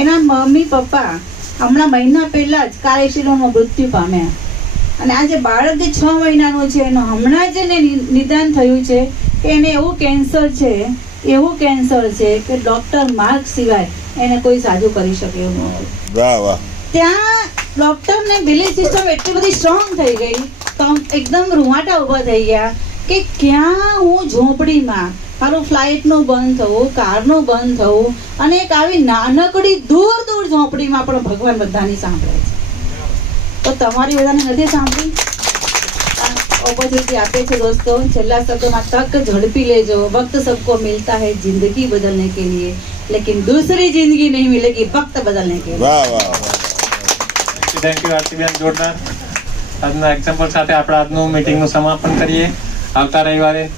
એના મમ્મી પપ્પા હમણાં મહિના પહેલા જ કાર એક્સિડન્ટમાં મૃત્યુ પામ્યા. અને આ જે બાળક જે 6 મહિનાનું છે એનું હમણાં જ એને નિદાન થયું છે કે એને એવું કેન્સર છે કે ડૉક્ટર માર્ક સિવાય એને કોઈ સાજું કરી શકે એવું નથી. વાહ વાહ. ત્યાં ડૉક્ટરને બિલીફ સિસ્ટમ એટલી બધી સ્ટ્રોંગ થઈ ગઈ, તો એકદમ રૂવાટા ઊભા થઈ ગયા કે ક્યાં હું ઝોપડીમાં, મારું ફ્લાઇટનું બંધ થવું, કારનું બંધ થવું, અને એક આવી નાનકડી દૂર ઝોપડીમાં પણ ભગવાન બધાની સાંભળે છે. તો તમારી બધાને નથી સાંભળી? ઓપોર્ચ્યુનિટી આપે છે દોસ્તો. છેલ્લા શબ્દોમાં તક ઝડપી લેજો. વક્ત સબકો મિલતા है जिंदगी बदलने के लिए, लेकिन दूसरी जिंदगी नहीं मिलेगी वक्त बदलने के लिए. વાહ વાહ. થેન્ક યુ આરતીબેન, જોરદાર. આજના એક્ઝામ્પલ સાથે આપણે આજનું મીટિંગનું સમાપન કરીએ. આવતા રવિવારે